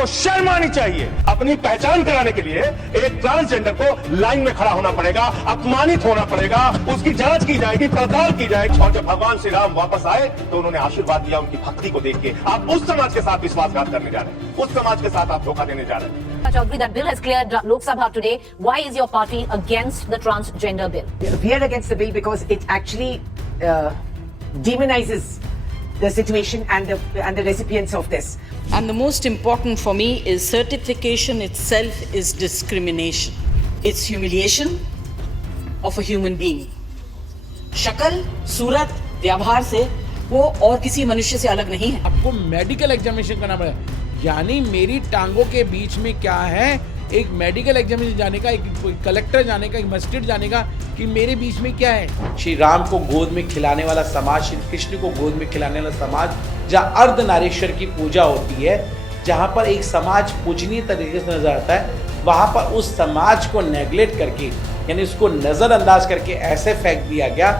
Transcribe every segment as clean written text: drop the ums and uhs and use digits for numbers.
आपको शर्म आनी चाहिए। अपनी पहचान कराने के लिए एक ट्रांसजेंडर को लाइन में खड़ा होना पड़ेगा, अपमानित होना पड़ेगा, उसकी जांच की जाएगी, पड़ताल की जाएगी। और जब भगवान श्री राम वापस आए तो उन्होंने आशीर्वाद दिया उनकी भक्ति को देख के। आप उस समाज के साथ विश्वासघात करने जा रहे हैं, उस समाज के साथ आप धोखा देने जा रहे हैं। Chaudhary, that bill has cleared Lok Sabha today. Why is your party against the transgender bill? We are against the bill because it actually demonizes the situation and the recipients of this. And the most important for me is certification itself is discrimination. It's humiliation of a human being. शक्ल, सूरत, व्यवहार से वो और किसी मनुष्य से अलग नहीं है। आपको मेडिकल एग्जामिनेशन करना पड़ेगा, यानी मेरी टांगों के बीच में क्या है, एक मेडिकल एग्जामिनेशन जाने का, एक कलेक्टर जाने का, एक मजिस्ट्रेट जाने का कि मेरे बीच में क्या है। श्री राम को गोद में खिलाने वाला समाज, श्री कृष्ण को गोद में खिलाने वाला समाज, जहाँ अर्धनारीश्वर की पूजा होती है, जहाँ पर एक समाज पूजनीय तरीके से नजर आता है, वहाँ पर उस समाज को नेग्लेक्ट करके, यानी उसको नजरअंदाज करके ऐसे फेंक दिया गया।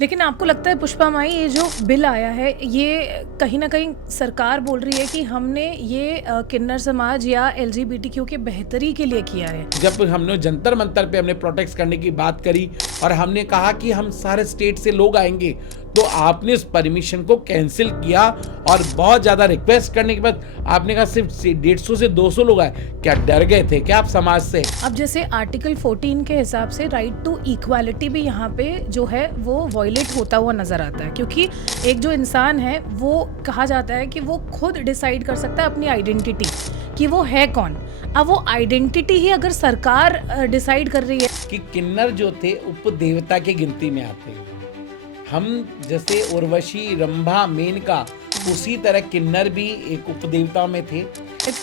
लेकिन आपको लगता है पुष्पा माई, ये जो बिल आया है ये कहीं ना कहीं सरकार बोल रही है कि हमने ये किन्नर समाज या LGBTQ के बेहतरी के लिए किया है? जब हमने जंतर मंतर पे हमने प्रोटेस्ट करने की बात करी और हमने कहा कि हम सारे स्टेट से लोग आएंगे, तो आपने उस परमिशन को कैंसिल किया और बहुत ज़्यादा रिक्वेस्ट करने के बाद आपने कहा सिर्फ 150 से 200 लोग आए। क्या डर गए थे क्या आप समाज से? अब जैसे आर्टिकल 14 के हिसाब से राइट टू इक्वालिटी भी यहाँ पे जो है वो वॉयलेट होता हुआ नजर आता है, क्योंकि एक जो इंसान है वो कहा जाता है कि वो खुद डिसाइड कर सकता है अपनी आइडेंटिटी कि वो है कौन। अब वो आइडेंटिटी ही अगर सरकार डिसाइड कर रही है कि किन्नर जो थे उपदेवता की गिनती में आते हैं, हम जैसे उर्वशी, रंभा, मेनका, उसी तरह किन्नर भी एक उपदेवता में थे।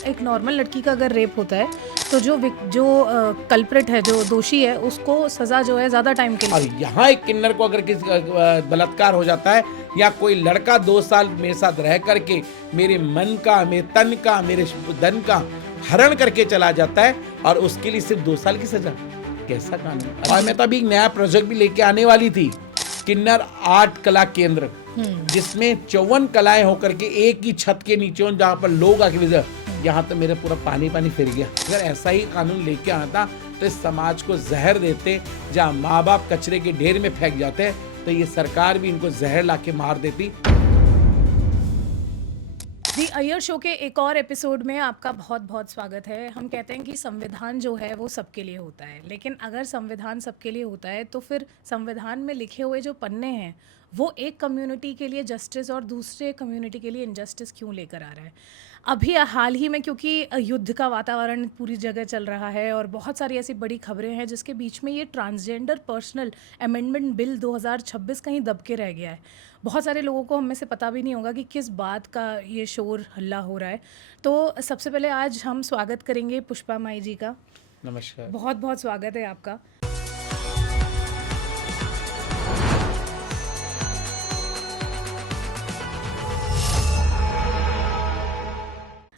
एक नॉर्मल लड़की का अगर रेप होता है तो जो कल्प्रिट है, जो दोषी है, उसको सजा जो है ज्यादा टाइम के लिए। और यहाँ एक किन्नर को अगर किसी बलात्कार हो जाता है या कोई लड़का 2 साल मेरे साथ रह करके मेरे मन का, मेरे तन का, मेरे धन का हरण करके चला जाता है और उसके लिए सिर्फ 2 साल की सजा, कैसा कानून? और मैं तो अभी एक नया प्रोजेक्ट भी लेके आने वाली थी, किन्नर आर्ट कला केंद्र, जिसमें 54 कलाएं होकर के एक ही छत के नीचे जहाँ पर लोग आके विजिट। यहाँ तो मेरा पूरा पानी फिर गया। अगर ऐसा ही कानून लेके आता तो इस समाज को जहर देते, जहाँ माँ बाप कचरे के ढेर में फेंक जाते हैं तो ये सरकार भी इनको जहर लाके मार देती। दी अय्यर शो के एक और एपिसोड में आपका बहुत बहुत स्वागत है। हम कहते हैं कि संविधान जो है वो सबके लिए होता है, लेकिन अगर संविधान सबके लिए होता है तो फिर संविधान में लिखे हुए जो पन्ने हैं वो एक कम्युनिटी के लिए जस्टिस और दूसरे कम्युनिटी के लिए इनजस्टिस क्यों लेकर आ रहा है? अभी हाल ही में क्योंकि युद्ध का वातावरण पूरी जगह चल रहा है और बहुत सारी ऐसी बड़ी खबरें हैं जिसके बीच में ये ट्रांसजेंडर पर्सनल अमेंडमेंट बिल 2026 कहीं दब के रह गया है। बहुत सारे लोगों को हम में से पता भी नहीं होगा कि किस बात का ये शोर हल्ला हो रहा है। तो सबसे पहले आज हम स्वागत करेंगे पुष्पा माई जी का। नमस्कार। बहुत बहुत स्वागत है आपका।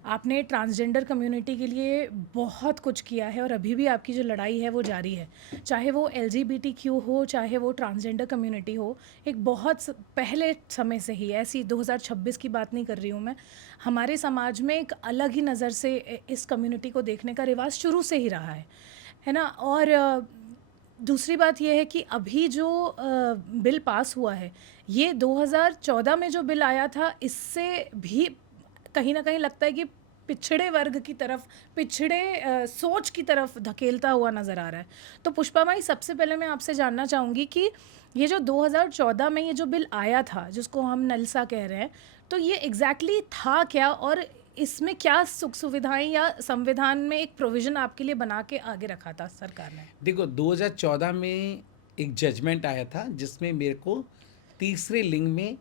आपने ट्रांसजेंडर कम्युनिटी के लिए बहुत कुछ किया है और अभी भी आपकी जो लड़ाई है वो जारी है, चाहे वो LGBTQ हो, चाहे वो ट्रांसजेंडर कम्युनिटी हो। एक बहुत पहले समय से ही, ऐसी 2026 की बात नहीं कर रही हूँ मैं, हमारे समाज में एक अलग ही नज़र से इस कम्युनिटी को देखने का रिवाज शुरू से ही रहा है ना। और दूसरी बात यह है कि अभी जो बिल पास हुआ है, ये 2014 में जो बिल आया था, इससे भी कहीं ना कहीं लगता है कि पिछड़े वर्ग की तरफ, पिछड़े सोच की तरफ धकेलता हुआ नज़र आ रहा है। तो पुष्पा माई, सबसे पहले मैं आपसे जानना चाहूँगी कि ये जो 2014 में ये जो बिल आया था, जिसको हम नलसा कह रहे हैं, तो ये एग्जैक्टली था क्या और इसमें क्या सुख सुविधाएं या संविधान में एक प्रोविज़न आपके लिए बना के आगे रखा था सरकार ने? देखो, 2014 में एक जजमेंट आया था जिसमें मेरे को तीसरे लिंग में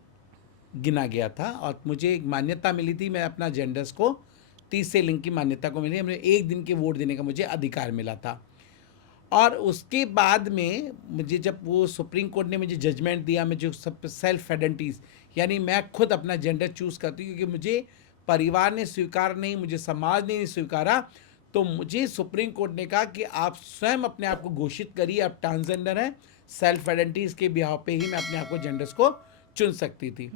गिना गया था और मुझे एक मान्यता मिली थी, मैं अपना जेंडर्स को तीसरे लिंग की मान्यता को मिली, हमें 1 दिन के वोट देने का मुझे अधिकार मिला था। और उसके बाद में मुझे जब वो सुप्रीम कोर्ट ने मुझे जजमेंट दिया, मुझे सब सेल्फ आइडेंटिटीज, यानी मैं खुद अपना जेंडर चूज़ करती हूँ, क्योंकि मुझे परिवार ने स्वीकार नहीं, मुझे समाज ने नहीं स्वीकारा, तो मुझे सुप्रीम कोर्ट ने कहा कि आप स्वयं अपने आप को घोषित करिए, आप ट्रांसजेंडर हैं, सेल्फ आइडेंटिटीज के बिहाव पे ही मैं अपने आप को जेंडर्स को चुन सकती थी।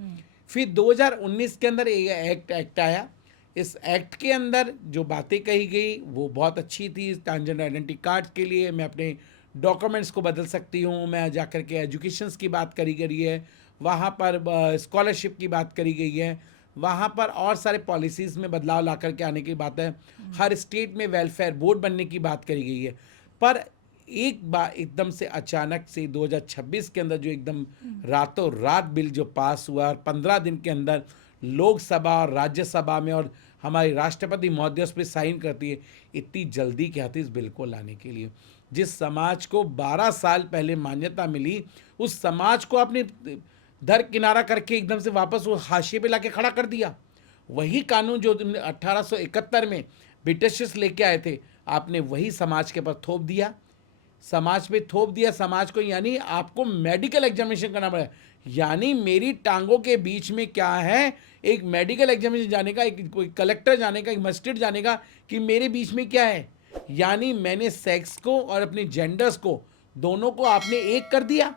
फिर 2019 के अंदर एक एक्ट आया। इस एक्ट के अंदर जो बातें कही गई वो बहुत अच्छी थी। ट्रांसजेंडर आइडेंटिटी कार्ड के लिए मैं अपने डॉक्यूमेंट्स को बदल सकती हूँ, मैं जाकर के एजुकेशंस की बात करी गई है, वहाँ पर स्कॉलरशिप की बात करी गई है, वहाँ पर और सारे पॉलिसीज़ में बदलाव ला करके आने की बात है, हर स्टेट में वेलफेयर बोर्ड बनने की बात करी गई है। पर एक बार एकदम से अचानक से 2026 के अंदर जो एकदम रातों रात बिल जो पास हुआ और 15 दिन के अंदर लोकसभा और राज्यसभा में और हमारी राष्ट्रपति महोदय उस पर साइन करती है, इतनी जल्दी क्या थी इस बिल को लाने के लिए? जिस समाज को 12 साल पहले मान्यता मिली, उस समाज को आपने दरकिनारा करके एकदम से वापस वो हाशिए पे लाके खड़ा कर दिया। वही कानून जो 1871 में ब्रिटिशर्स लेके आए थे, आपने वही समाज के पर थोप दिया, समाज पे थोप दिया समाज को। यानी आपको मेडिकल एग्जामिनेशन करना पड़ा, यानी मेरी टांगों के बीच में क्या है, एक मेडिकल एग्जामिनेशन जाने का, एक कोई कलेक्टर जाने का, एक मजिस्ट्रेट जाने का कि मेरे बीच में क्या है। यानी मैंने सेक्स को और अपने जेंडर्स को दोनों को आपने एक कर दिया,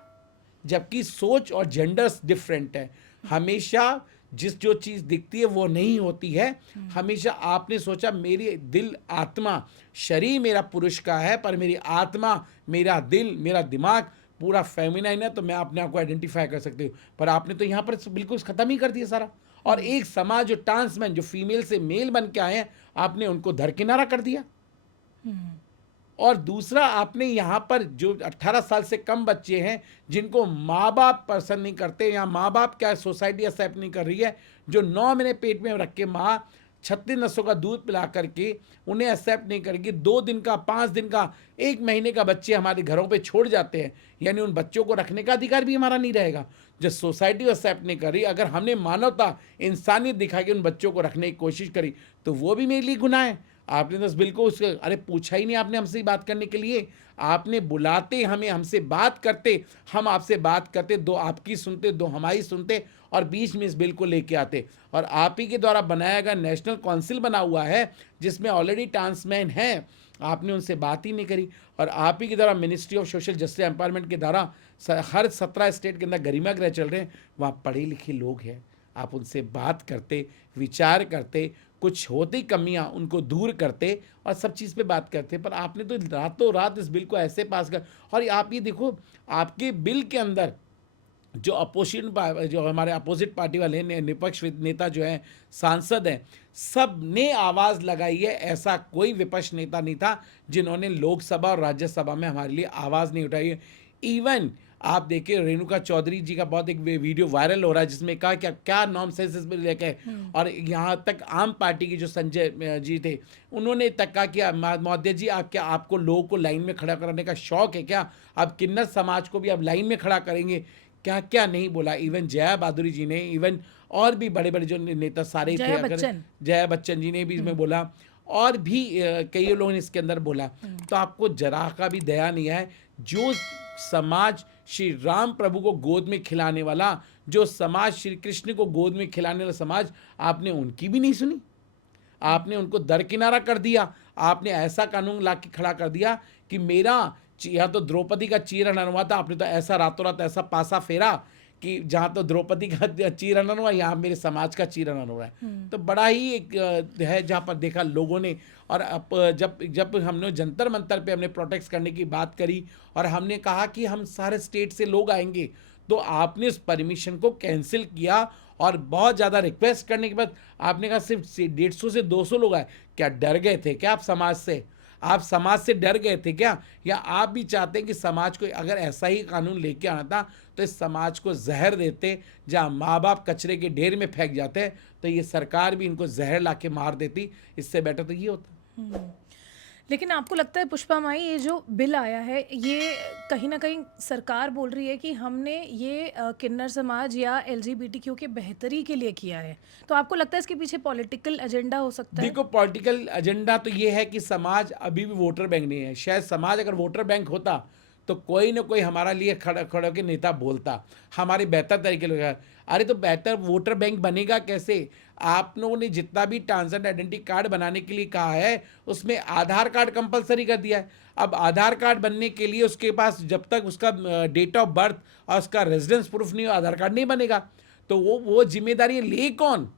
जबकि सोच और जेंडर्स डिफरेंट है। हमेशा जो चीज़ दिखती है वो नहीं होती है। हमेशा आपने सोचा मेरी दिल आत्मा, शरीर मेरा पुरुष का है पर मेरी आत्मा, मेरा दिल, मेरा दिमाग पूरा फेमिनाइन है, तो मैं अपने आप को आइडेंटिफाई कर सकती हूँ। पर आपने तो यहाँ पर बिल्कुल ख़त्म ही कर दिया सारा। और एक समाज जो ट्रांसमैन, जो फीमेल से मेल बन के आए हैं, आपने उनको दरकिनारा कर दिया। और दूसरा, आपने यहाँ पर जो 18 साल से कम बच्चे हैं जिनको माँ बाप पसंद नहीं करते, या माँ बाप क्या सोसाइटी एक्सेप्ट नहीं कर रही है, जो 9 महीने पेट में रख के माँ 36 नसों का दूध पिला करके उन्हें एक्सेप्ट नहीं करेगी, 2 दिन का, 5 दिन का, 1 महीने का बच्चे हमारे घरों पे छोड़ जाते हैं, यानी उन बच्चों को रखने का अधिकार भी हमारा नहीं रहेगा। जो सोसाइटी एक्सेप्ट नहीं कर रही, अगर हमने मानवता, इंसानियत दिखा के उन बच्चों को रखने की कोशिश करी, तो वो भी मेरे लिए गुनाह है। आपने तो बिल्कुल उसके अरे पूछा ही नहीं आपने हमसे बात करने के लिए। आपने बुलाते हमें, हमसे बात करते, हम आपसे बात करते, 2 आपकी सुनते, 2 हमारी सुनते, और बीच में इस बिल को लेके आते। और आप ही के द्वारा बनाया गया नेशनल काउंसिल बना हुआ है जिसमें ऑलरेडी ट्रांसमैन हैं, आपने उनसे बात ही नहीं करी। और आप ही के द्वारा ministry of social justice empowerment के द्वारा हर 17 स्टेट के अंदर गरिमा गृह चल रहे हैं, वहाँ पढ़े लिखे लोग हैं, आप उनसे बात करते, विचार करते, कुछ होती कमियां उनको दूर करते और सब चीज़ पे बात करते। पर आपने तो रातों रात इस बिल को ऐसे पास कर। और आप ये देखो, आपके बिल के अंदर जो अपोजिशन, जो हमारे अपोजिट पार्टी वाले निपक्ष नेता जो हैं, सांसद हैं, सब ने आवाज़ लगाई है। ऐसा कोई विपक्ष नेता नहीं था जिन्होंने लोकसभा और राज्यसभा में हमारे लिए आवाज़ नहीं उठाई है। इवन आप देखिए, रेणुका चौधरी जी का बहुत एक वीडियो वायरल हो रहा है जिसमें कहा क्या नॉनसेंस इस बिल लेके। और यहाँ तक आम पार्टी की जो संजय जी थे, उन्होंने तक कहा कि महोदय जी आपको लोगों को लाइन में खड़ा कराने का शौक है क्या? आप किन्नर समाज को भी आप लाइन में खड़ा करेंगे क्या? क्या नहीं बोला। इवन जया बहादुरी जी ने, इवन और भी बड़े बड़े जो नेता सारे थे, जया बच्चन जी ने भी इसमें बोला, और भी कई लोगों ने इसके अंदर बोला। तो आपको जरा का भी दया नहीं है। जो समाज श्री राम प्रभु को गोद में खिलाने वाला, जो समाज श्री कृष्ण को गोद में खिलाने वाला समाज, आपने उनकी भी नहीं सुनी, आपने उनको दरकिनारा कर दिया। आपने ऐसा कानून ला के खड़ा कर दिया कि मेरा, यहाँ तो द्रौपदी का चीरहरण हुआ था, आपने तो ऐसा रातों रात ऐसा पासा फेरा कि जहाँ तो द्रौपदी का चीरहरण हुआ, यहाँ मेरे समाज का चीरहरण हो रहा है। तो बड़ा ही एक है जहाँ पर देखा लोगों ने। और जब हमने जंतर मंतर पे हमने प्रोटेस्ट करने की बात करी और हमने कहा कि हम सारे स्टेट से लोग आएंगे, तो आपने उस परमिशन को कैंसिल किया। और बहुत ज़्यादा रिक्वेस्ट करने के बाद आपने कहा सिर्फ 150 से 200 लोग आए। क्या डर गए थे क्या आप समाज से? आप समाज से डर गए थे क्या? या आप भी चाहते हैं कि समाज को अगर ऐसा ही कानून लेके आना था तो इस समाज को जहर देते, जहाँ माँ बाप कचरे के ढेर में फेंक जाते हैं तो ये सरकार भी इनको जहर ला के मार देती। इससे बेटर तो ये होता। लेकिन आपको लगता है पुष्पा माई, ये जो बिल आया है, ये कहीं ना कहीं सरकार बोल रही है कि हमने ये किन्नर समाज या LGBTQ के बेहतरी के लिए किया है, तो आपको लगता है इसके पीछे पॉलिटिकल एजेंडा हो सकता है? देखो, पॉलिटिकल एजेंडा तो ये है कि समाज अभी भी वोटर बैंक नहीं है। शायद समाज अगर वोटर बैंक होता तो कोई ना कोई हमारा लिए खड़ा के नेता बोलता, हमारे बेहतर तरीके लोग। अरे तो बेहतर वोटर बैंक बनेगा कैसे? आप लोगों ने जितना भी ट्रांसजेंडर आइडेंटिटी कार्ड बनाने के लिए कहा है उसमें आधार कार्ड कंपलसरी कर दिया है। अब आधार कार्ड बनने के लिए उसके पास जब तक उसका डेट ऑफ बर्थ और उसका रेजिडेंस प्रूफ नहीं हो, आधार कार्ड नहीं बनेगा। तो वो जिम्मेदारी ले कौन?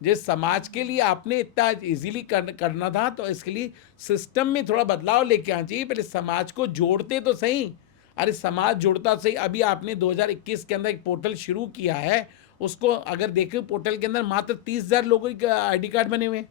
जिस समाज के लिए आपने इतना इजीली करना था, तो इसके लिए सिस्टम में थोड़ा बदलाव लेके आना चाहिए। पहले समाज को जोड़ते तो सही। अरे समाज जोड़ता सही। अभी आपने 2021 के अंदर एक पोर्टल शुरू किया है, उसको अगर देखें पोर्टल के अंदर मात्र 30,000 लोगों के आईडी कार्ड बने हुए हैं,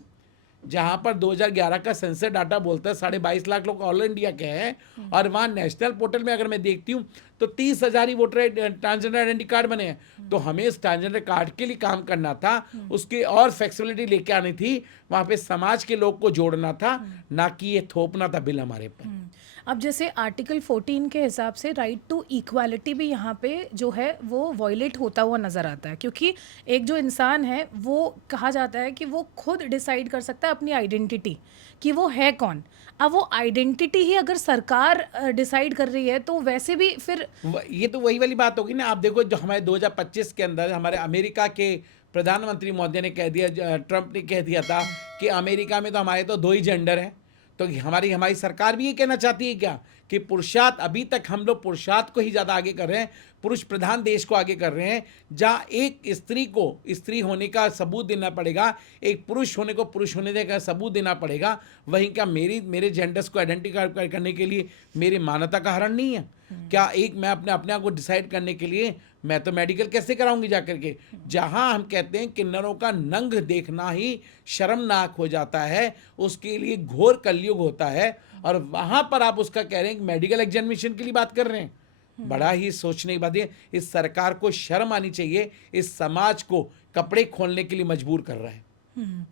जहां पर 2011 का सेंसर डाटा बोलता है 22.5 लाख लोग ऑल इंडिया के हैं, और वहां नेशनल पोर्टल में अगर मैं देखती हूँ तो 30,000 ही वोटर ट्रांसजेंडर आइडेंटिटी कार्ड बने हैं। तो हमें इस ट्रांसजेंडर कार्ड के लिए काम करना था, उसकी और फ्लेक्सिबिलिटी लेके आनी थी, वहां पे समाज के लोग को जोड़ना था, ना कि ये थोपना था बिल हमारे पर। अब जैसे आर्टिकल 14 के हिसाब से राइट टू इक्वालिटी भी यहाँ पे जो है वो वॉयलेट होता हुआ नज़र आता है, क्योंकि एक जो इंसान है वो कहा जाता है कि वो खुद डिसाइड कर सकता है अपनी आइडेंटिटी कि वो है कौन। अब वो आइडेंटिटी ही अगर सरकार डिसाइड कर रही है तो वैसे भी फिर ये तो वही वाली बात होगी ना। आप देखो जो हमारे 2025 के अंदर हमारे अमेरिका के प्रधानमंत्री महोदय ने कह दिया, ट्रंप ने कह दिया था कि अमेरिका में तो हमारे तो 2 ही जेंडर हैं। तो हमारी सरकार भी ये कहना चाहती है क्या कि पुरुषार्थ, अभी तक हम लोग पुरुषार्थ को ही ज़्यादा आगे कर रहे हैं, पुरुष प्रधान देश को आगे कर रहे हैं, जहाँ एक स्त्री को स्त्री होने का सबूत देना पड़ेगा, एक पुरुष होने को पुरुष होने का सबूत देना पड़ेगा। वहीं क्या मेरे जेंडर्स को आइडेंटिफाई करने के लिए मेरी मान्यता का हरण नहीं है क्या? एक मैं अपने आप को डिसाइड करने के लिए मैं तो मेडिकल कैसे कराऊंगी जाकर के? जहां हम कहते हैं किन्नरों का नंग देखना ही शर्मनाक हो जाता है, उसके लिए घोर कलयुग होता है, और वहां पर आप उसका कह रहे हैं कि मेडिकल एग्जामिनेशन के लिए बात कर रहे हैं। बड़ा ही सोचने की बात है। इस सरकार को शर्म आनी चाहिए, इस समाज को कपड़े खोलने के लिए मजबूर कर रहा है।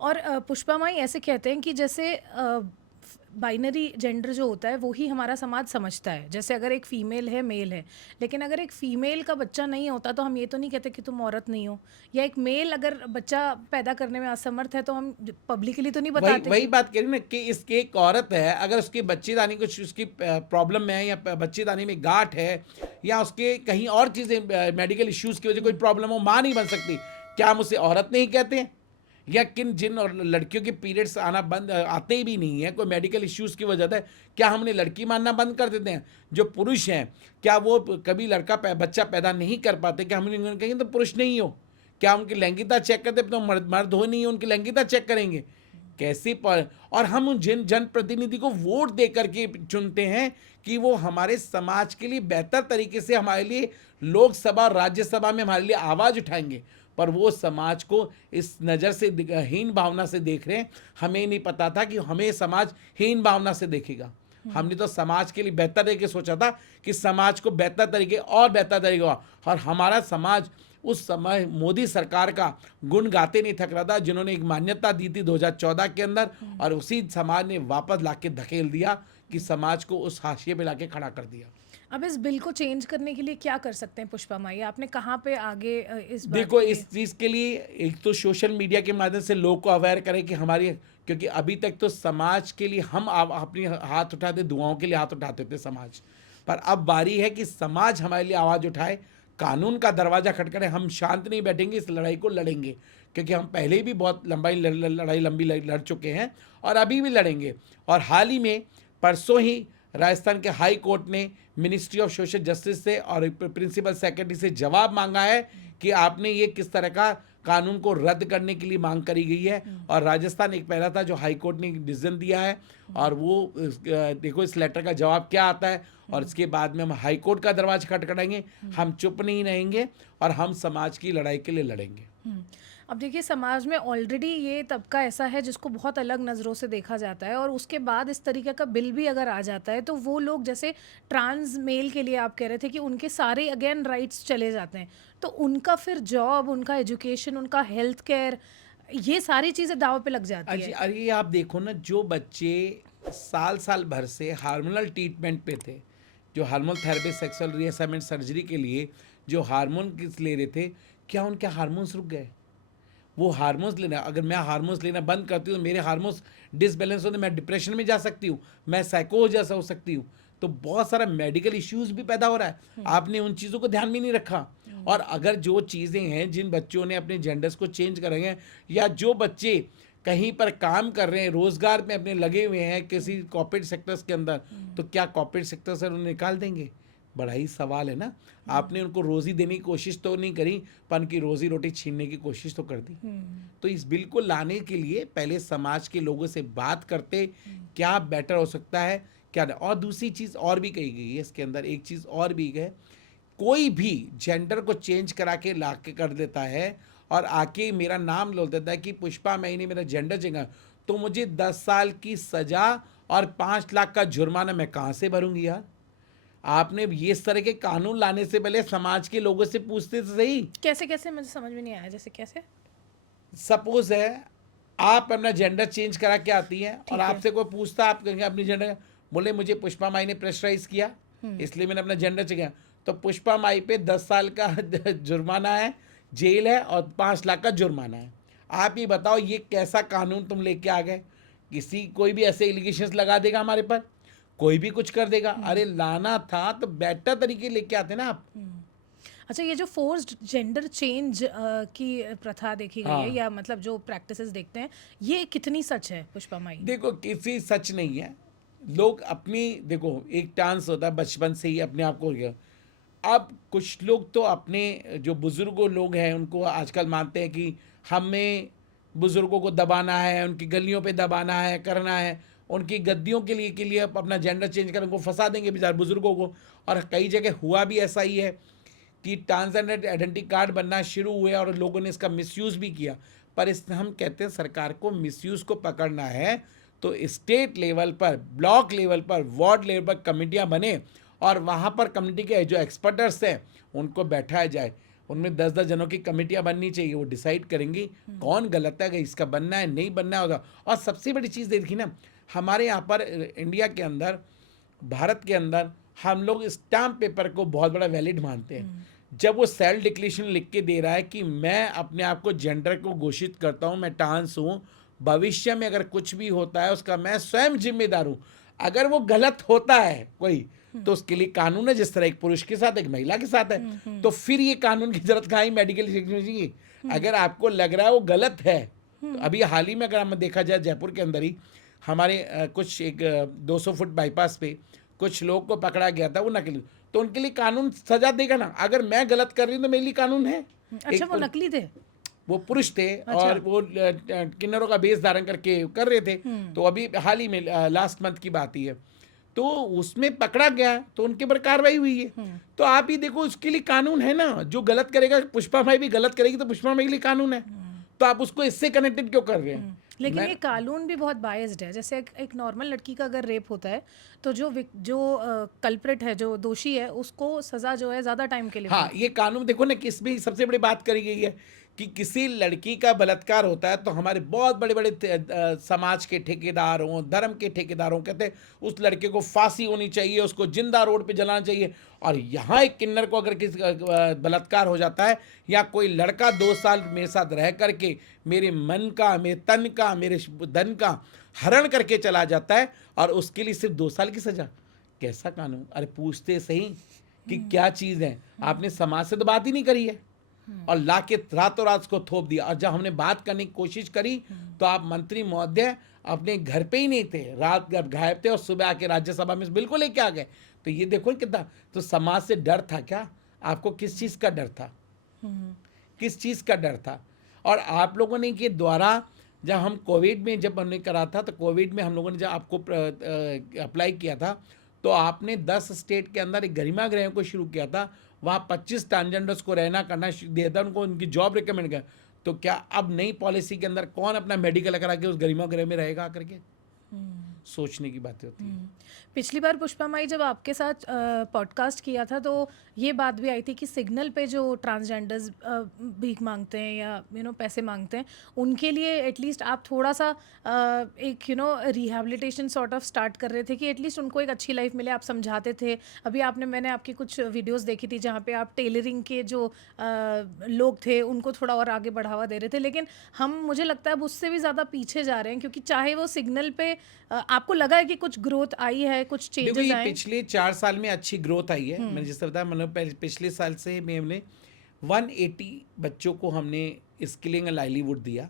और पुष्पा माई ऐसे कहते हैं कि जैसे बाइनरी जेंडर जो होता है वो ही हमारा समाज समझता है। जैसे अगर एक फीमेल है मेल है, लेकिन अगर एक फीमेल का बच्चा नहीं होता तो हम ये तो नहीं कहते कि तुम औरत नहीं हो, या एक मेल अगर बच्चा पैदा करने में असमर्थ है तो हम पब्लिकली तो नहीं बताते। वही बात कह रही ना कि इसकी एक औरत है, अगर उसकी बच्चेदानी कुछ उसकी प्रॉब्लम है, या बच्चेदानी में गांठ है, या उसके कहीं और चीज़ें मेडिकल इश्यूज़ की वजह से कोई प्रॉब्लम हो, माँ नहीं बन सकती, क्या हम उसे औरत नहीं कहते हैं? या जिन और लड़कियों के पीरियड्स आते ही भी नहीं है कोई मेडिकल इश्यूज़ की वजह से, क्या हम उन्हें लड़की मानना बंद कर देते हैं? जो पुरुष हैं, क्या वो कभी बच्चा पैदा नहीं कर पाते? क्या हम उन्हें कहेंगे तो पुरुष नहीं हो? क्या उनकी लैंगिकता चेक करते तो मर्द हो नहीं हो, उनकी लैंगिकता चेक करेंगे कैसे? और हम उन जनप्रतिनिधि को वोट दे करके चुनते हैं कि वो हमारे समाज के लिए बेहतर तरीके से हमारे लिए लोकसभा और राज्यसभा में हमारे लिए आवाज़ उठाएंगे, पर वो समाज को इस नज़र से हीन भावना से देख रहे हैं। हमें नहीं पता था कि हमें समाज हीन भावना से देखेगा। हमने तो समाज के लिए बेहतर तरीके सोचा था कि समाज को बेहतर तरीके और बेहतर तरीके, और हमारा समाज उस समय मोदी सरकार का गुण गाते नहीं थक रहा था, जिन्होंने एक मान्यता दी थी 2014 के अंदर, और उसी समाज ने वापस लाके धकेल दिया कि समाज को उस हाशिए पे लाके खड़ा कर दिया। अब इस बिल को चेंज करने के लिए क्या कर सकते हैं पुष्पा माई? आपने कहाँ पे आगे इस बात देखो, इस चीज़ के लिए एक तो सोशल मीडिया के माध्यम से लोग को अवेयर करें कि हमारी, क्योंकि अभी तक तो समाज के लिए हम अपनी हाथ उठाते, दुआओं के लिए हाथ उठाते थे समाज, पर अब बारी है कि समाज हमारे लिए आवाज़ उठाए, कानून का दरवाज़ा खटखटाए। हम शांत नहीं बैठेंगे, इस लड़ाई को लड़ेंगे, क्योंकि हम पहले ही भी बहुत लंबी लड़ चुके हैं और अभी भी लड़ेंगे। और हाल ही में परसों ही राजस्थान के हाई कोर्ट ने मिनिस्ट्री ऑफ सोशल जस्टिस से और प्रिंसिपल सेक्रेटरी से जवाब मांगा है कि आपने ये किस तरह का कानून को रद्द करने के लिए मांग करी गई है। और राजस्थान एक पहला था जो हाई कोर्ट ने डिसीजन दिया है, और वो देखो इस लेटर का जवाब क्या आता है, और इसके बाद में हम हाई कोर्ट का दरवाजा खटखटाएंगे। हम चुप नहीं रहेंगे और हम समाज की लड़ाई के लिए लड़ेंगे। अब देखिए, समाज में ऑलरेडी ये तबका ऐसा है जिसको बहुत अलग नज़रों से देखा जाता है, और उसके बाद इस तरीके का बिल भी अगर आ जाता है तो वो लोग, जैसे ट्रांस मेल के लिए आप कह रहे थे कि उनके सारे अगेन राइट्स चले जाते हैं, तो उनका फिर जॉब, उनका एजुकेशन, उनका हेल्थ केयर, ये सारी चीज़ें दाव पे लग जाती है। अरे आप देखो ना, जो बच्चे साल भर से हार्मोनल ट्रीटमेंट पे थे, जो hormone therapy, sexual reassignment surgery के लिए जो हार्मोन ले रहे थे, क्या उनके हार्मोन्स रुक गए? वो हार्मोन्स लेना, अगर मैं हार्मोन्स लेना बंद करती हूँ तो मेरे हार्मोन्स डिसबैलेंस होते, मैं डिप्रेशन में जा सकती हूँ, मैं साइको हो सकती हूँ। तो बहुत सारा मेडिकल इश्यूज भी पैदा हो रहा है। आपने उन चीज़ों को ध्यान में नहीं रखा। और अगर जो चीज़ें हैं, जिन बच्चों ने अपने जेंडर्स को चेंज करेंगे हैं, या जो बच्चे कहीं पर काम कर रहे हैं, रोजगार में अपने लगे हुए हैं किसी कॉर्पोरेट सेक्टर्स के अंदर, तो क्या कॉर्पोरेट सेक्टर से उन्हें निकाल देंगे? बड़ा ही सवाल है ना। आपने उनको रोजी देने की कोशिश तो नहीं करी, पर उनकी रोजी रोटी छीनने की कोशिश तो कर दी। तो इस बिल को लाने के लिए पहले समाज के लोगों से बात करते, क्या बेटर हो सकता है क्या नहीं। और दूसरी चीज़ और भी कही गई है इसके अंदर, एक चीज़ और भी है, कोई भी जेंडर को चेंज करा के ला के कर देता है और आके मेरा नाम बोल देता है कि पुष्पा मैंने मेरा जेंडर चेंज, तो मुझे 10 साल की सजा और 5 लाख का जुर्माना मैं कहाँ से भरूंगी यार? आपने ये इस तरह के कानून लाने से पहले समाज के लोगों से पूछते तो सही। कैसे कैसे मुझे समझ में नहीं आया, जैसे कैसे? सपोज है आप अपना जेंडर चेंज करा के आती हैं और आपसे कोई पूछता, आप कहेंगे अपनी जेंडर, बोले मुझे पुष्पा माई ने प्रेशराइज किया इसलिए मैंने अपना जेंडर चेंज किया, तो पुष्पा माई पे 10 साल का जुर्माना है, जेल है और 5 लाख का जुर्माना है। आप ही बताओ ये कैसा कानून तुम लेके आ गए? कोई भी ऐसे एलिगेशंस लगा देगा हमारे पर, कोई भी कुछ कर देगा। अरे लाना था तो बेटर तरीके लेके आते ना आप। अच्छा, ये जो फोर्स्ड जेंडर चेंज की प्रथा देखी गई है, या मतलब जो प्रैक्टिसेस देखते हैं, ये कितनी सच है पुष्पा माई? देखो किसी सच नहीं है। लोग अपनी, देखो एक डांस होता है बचपन से ही अपने आप को, अब कुछ लोग तो अपने जो बुजुर्गों लोग हैं उनको आजकल मानते हैं कि हमें बुजुर्गों को दबाना है, उनकी गलियों पे दबाना है, करना है, उनकी गद्दियों के लिए अपना जेंडर चेंज कर उनको फंसा देंगे बेचारे बुजुर्गों को। और कई जगह हुआ भी ऐसा ही है कि ट्रांसजेंडर आइडेंटिटी कार्ड बनना शुरू हुए और लोगों ने इसका मिसयूज़ भी किया। पर इस हम कहते हैं सरकार को मिसयूज़ को पकड़ना है तो स्टेट लेवल पर, ब्लॉक लेवल पर, वार्ड लेवल पर कमेटियाँ बने और वहाँ पर कम्युनिटी के जो एक्सपर्टर्स हैं उनको बैठाया जाए। उनमें 10-10 जनों की कमेटियाँ बननी चाहिए, वो डिसाइड करेंगी कौन गलत है, कि इसका बनना है नहीं बनना होगा। और सबसे बड़ी चीज़ देखी ना, हमारे यहाँ पर इंडिया के अंदर, भारत के अंदर हम लोग स्टाम्प पेपर को बहुत बड़ा वैलिड मानते हैं। जब वो सेल्फ डिक्लेरेशन लिख के दे रहा है कि मैं अपने आप को जेंडर को घोषित करता हूँ, मैं ट्रांस हूँ, भविष्य में अगर कुछ भी होता है उसका मैं स्वयं जिम्मेदार हूँ। अगर वो गलत होता है कोई, तो उसके लिए कानून है, जिस तरह एक पुरुष के साथ एक महिला के साथ है। तो फिर ये कानून की जरूरत कहाँ है मेडिकल की? अगर आपको लग रहा है वो गलत है, तो अभी हाल ही में अगर हम देखा जाए जयपुर के अंदर ही हमारे कुछ एक 200 फुट बाईपास पे कुछ लोग को पकड़ा गया था, वो नकली, तो उनके लिए कानून सजा देगा ना। अगर मैं गलत कर रही हूँ तो मेरे लिए कानून है। अच्छा, वो नकली थे, वो पुरुष थे। अच्छा। और वो किन्नरों का वेश धारण करके कर रहे थे। तो अभी हाल ही में लास्ट मंथ की बात ही है, तो उसमें पकड़ा गया, तो उनके पर कार्रवाई हुई है। तो आप ही देखो, उसके लिए कानून है ना। जो गलत करेगा, पुष्पा भाई भी गलत करेगी तो पुष्पा भाई के लिए कानून है। तो आप उसको इससे कनेक्टेड क्यों कर रहे हैं? लेकिन ये कानून भी बहुत बायस्ड है। जैसे एक नॉर्मल लड़की का अगर रेप होता है तो जो कल्प्रिट है, जो दोषी है, उसको सजा जो है ज्यादा टाइम के लिए। हाँ, ये कानून देखो ना, किसमें सबसे बड़ी बात करी गई है कि किसी लड़की का बलात्कार होता है तो हमारे बहुत बड़े बड़े समाज के ठेकेदार हों, धर्म के ठेकेदार हों, कहते हैं उस लड़के को फांसी होनी चाहिए, उसको जिंदा रोड पे जलाना चाहिए। और यहाँ एक किन्नर को अगर किसी बलात्कार हो जाता है, या कोई लड़का 2 साल मेरे साथ रह करके मेरे मन का, मेरे तन का, मेरे धन का हरण करके चला जाता है, और उसके लिए सिर्फ 2 साल की सजा, कैसा कानून? अरे पूछते सही कि क्या चीज़ है। आपने समाज से तो बात ही नहीं करी है और ला के रातों रात को थोप दिया। और जब हमने बात करने की कोशिश करी तो आप मंत्री महोदय अपने घर पे ही नहीं थे, रात जब गायब थे और सुबह आके राज्यसभा में बिल्कुल लेके आ गए। तो ये देखो कितना, तो समाज से डर था क्या आपको? किस चीज़ का डर था? किस चीज़ का डर था? और आप लोगों ने के द्वारा, जब हम कोविड में जब हमने करा था, तो कोविड में हम लोगों ने जब आपको अप्लाई किया था, तो आपने 10 स्टेट के अंदर एक गरिमा गृह को शुरू किया था। वहाँ 25 ट्रांसजेंडर्स को रहना करना दिया था, उनको उनकी जॉब रिकमेंड किया। तो क्या अब नई पॉलिसी के अंदर कौन अपना मेडिकल करा के उस गरिमा गृह में रहेगा करके? सोचने की बातें होती है। पिछली बार पुष्पा माई जब आपके साथ पॉडकास्ट किया था, तो ये बात भी आई थी कि सिग्नल पे जो ट्रांसजेंडर्स भीख मांगते हैं या पैसे मांगते हैं, उनके लिए एटलीस्ट आप थोड़ा सा एक रिहैबिलिटेशन सॉर्ट ऑफ स्टार्ट कर रहे थे कि एटलीस्ट उनको एक अच्छी लाइफ मिले। आप समझाते थे। अभी मैंने आपकी कुछ वीडियोस देखी थी जहाँ पे आप टेलरिंग के जो लोग थे उनको थोड़ा और आगे बढ़ावा दे रहे थे। लेकिन मुझे लगता है अब उससे भी ज़्यादा पीछे जा रहे हैं, क्योंकि चाहे वो सिग्नल पे आपको लगा है कि कुछ ग्रोथ आई है, कुछ देखो चेंजेस ये आए? पिछले 4 साल में अच्छी ग्रोथ आई है। मैंने जिस तरह बताया, मतलब पिछले साल से हमने 180 बच्चों को हमने स्किलिंग एंड लाइवलीहुड दिया,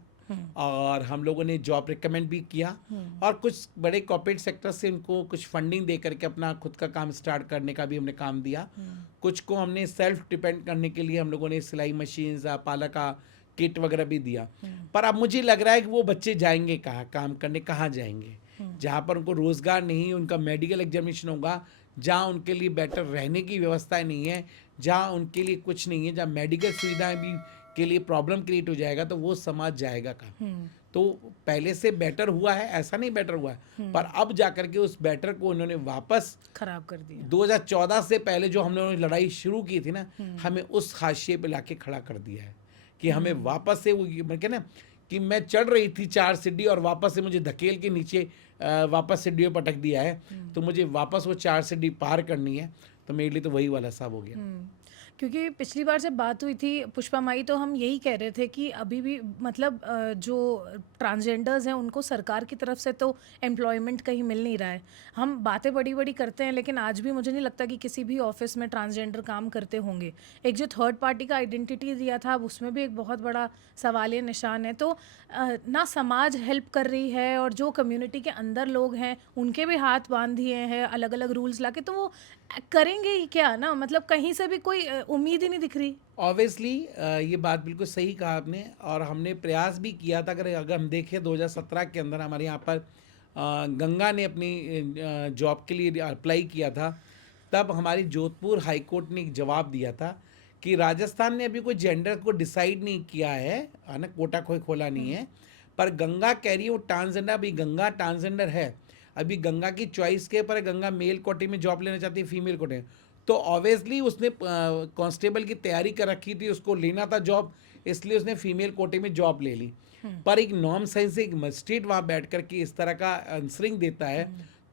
और हम लोगों ने जॉब रिकमेंड भी किया, और कुछ बड़े कॉर्पोरेट सेक्टर से उनको कुछ फंडिंग दे करके अपना खुद का काम स्टार्ट करने का भी हमने काम दिया। कुछ को हमने सेल्फ डिपेंड करने के लिए हम लोगों ने सिलाई मशीन, पाला का किट वगैरह भी दिया। पर अब मुझे लग रहा है कि वो बच्चे जाएंगे कहाँ काम करने, कहाँ जाएंगे जहाँ पर उनको रोजगार नहीं, उनका मेडिकल एग्जामिनेशन होगा, जहाँ उनके लिए बेटर रहने की व्यवस्था नहीं है, जहाँ उनके लिए कुछ नहीं है, जहाँ मेडिकल सुविधाएं भी के लिए प्रॉब्लम क्रिएट हो जाएगा, तो वो समाज जाएगा कहाँ? तो पहले से बेटर हुआ है, ऐसा नहीं बेटर हुआ है, पर अब जाकर के उस बेटर को उन्होंने वापस खराब कर दिया। 2014 से पहले जो हम लोगों ने लड़ाई शुरू की थी ना, हमें उस हाशिए पे लाके खड़ा कर दिया है कि हमें वापस से वो, मैं क्या ना कि मैं चढ़ रही थी 4 सीढ़ी और वापस से मुझे धकेल के नीचे वापस सीढ़ियों पर पटक दिया है, तो मुझे वापस वो 4 सीढ़ी पार करनी है। तो मेरे लिए तो वही वाला हिसाब हो गया। क्योंकि पिछली बार जब बात हुई थी पुष्पा माई, तो हम यही कह रहे थे कि अभी भी मतलब जो ट्रांसजेंडर्स हैं उनको सरकार की तरफ से तो एम्प्लॉयमेंट कहीं मिल नहीं रहा है। हम बातें बड़ी बड़ी करते हैं, लेकिन आज भी मुझे नहीं लगता कि किसी भी ऑफिस में ट्रांसजेंडर काम करते होंगे। एक जो थर्ड पार्टी का आइडेंटिटी दिया था, अब उसमें भी एक बहुत बड़ा सवालिया निशान है। तो ना समाज हेल्प कर रही है, और जो कम्युनिटी के अंदर लोग हैं उनके भी हाथ बांध दिए हैं अलग अलग रूल्स लाके, तो वो करेंगे ही क्या ना, मतलब कहीं से भी कोई उम्मीद ही नहीं दिख रही। ऑब्वियसली ये बात बिल्कुल सही कहा आपने, और हमने प्रयास भी किया था। अगर हम देखें 2017 के अंदर हमारे यहाँ पर गंगा ने अपनी जॉब के लिए अप्लाई किया था, तब हमारी जोधपुर हाई कोर्ट ने एक जवाब दिया था कि राजस्थान ने अभी कोई जेंडर को डिसाइड नहीं किया है ना, कोटा कोई खोला नहीं है, पर गंगा कह रही है वो ट्रांसजेंडर, अभी गंगा ट्रांसजेंडर है, अभी गंगा की चॉइस के पर गंगा मेल कोटे में जॉब लेना चाहती है, फीमेल कोटे में। तो ऑब्वियसली उसने कांस्टेबल की तैयारी कर रखी थी, उसको लेना था जॉब, इसलिए उसने फीमेल कोटे में जॉब ले ली। पर एक नॉर्म साइंस से एक मजिस्ट्रेट वहाँ बैठ कर के इस तरह का आंसरिंग देता है,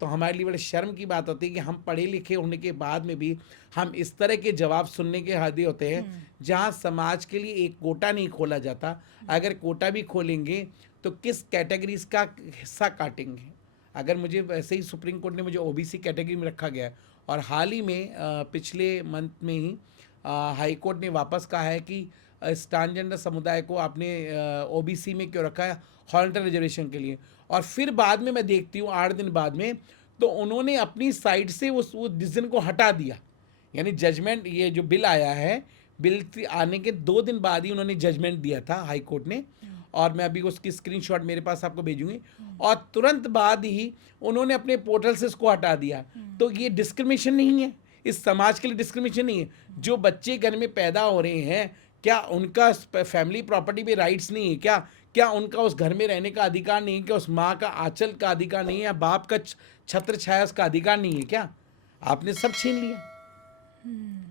तो हमारे लिए बड़े शर्म की बात होती है कि हम पढ़े लिखे होने के बाद में भी हम इस तरह के जवाब सुनने के हादी होते हैं, जहाँ समाज के लिए एक कोटा नहीं खोला जाता। अगर कोटा भी खोलेंगे तो किस कैटेगरीज का हिस्सा काटेंगे? अगर मुझे वैसे ही सुप्रीम कोर्ट ने मुझे ओबीसी कैटेगरी में रखा गया है, और हाल ही में पिछले मंथ में ही हाई कोर्ट ने वापस कहा है कि इस ट्रांसजेंडर समुदाय को आपने ओबीसी में क्यों रखा है, हॉरिजॉन्टल रिजर्वेशन के लिए। और फिर बाद में मैं देखती हूँ 8 दिन बाद में, तो उन्होंने अपनी साइड से उस डिसीजन को हटा दिया। यानी जजमेंट, ये जो बिल आया है, बिल आने के 2 दिन बाद ही उन्होंने जजमेंट दिया था हाई कोर्ट ने, और मैं अभी उसकी स्क्रीनशॉट मेरे पास आपको भेजूंगी, और तुरंत बाद ही उन्होंने अपने पोर्टल से इसको हटा दिया। तो ये डिस्क्रिमिनेशन नहीं है, इस समाज के लिए डिस्क्रिमिनेशन नहीं है। जो बच्चे घर में पैदा हो रहे हैं, क्या उनका फैमिली प्रॉपर्टी पे राइट्स नहीं है? क्या उनका उस घर में रहने का अधिकार नहीं है? क्या उस माँ का आंचल का अधिकार नहीं है, या बाप का छत्र छाया उसका अधिकार नहीं है? क्या आपने सब छीन लिया?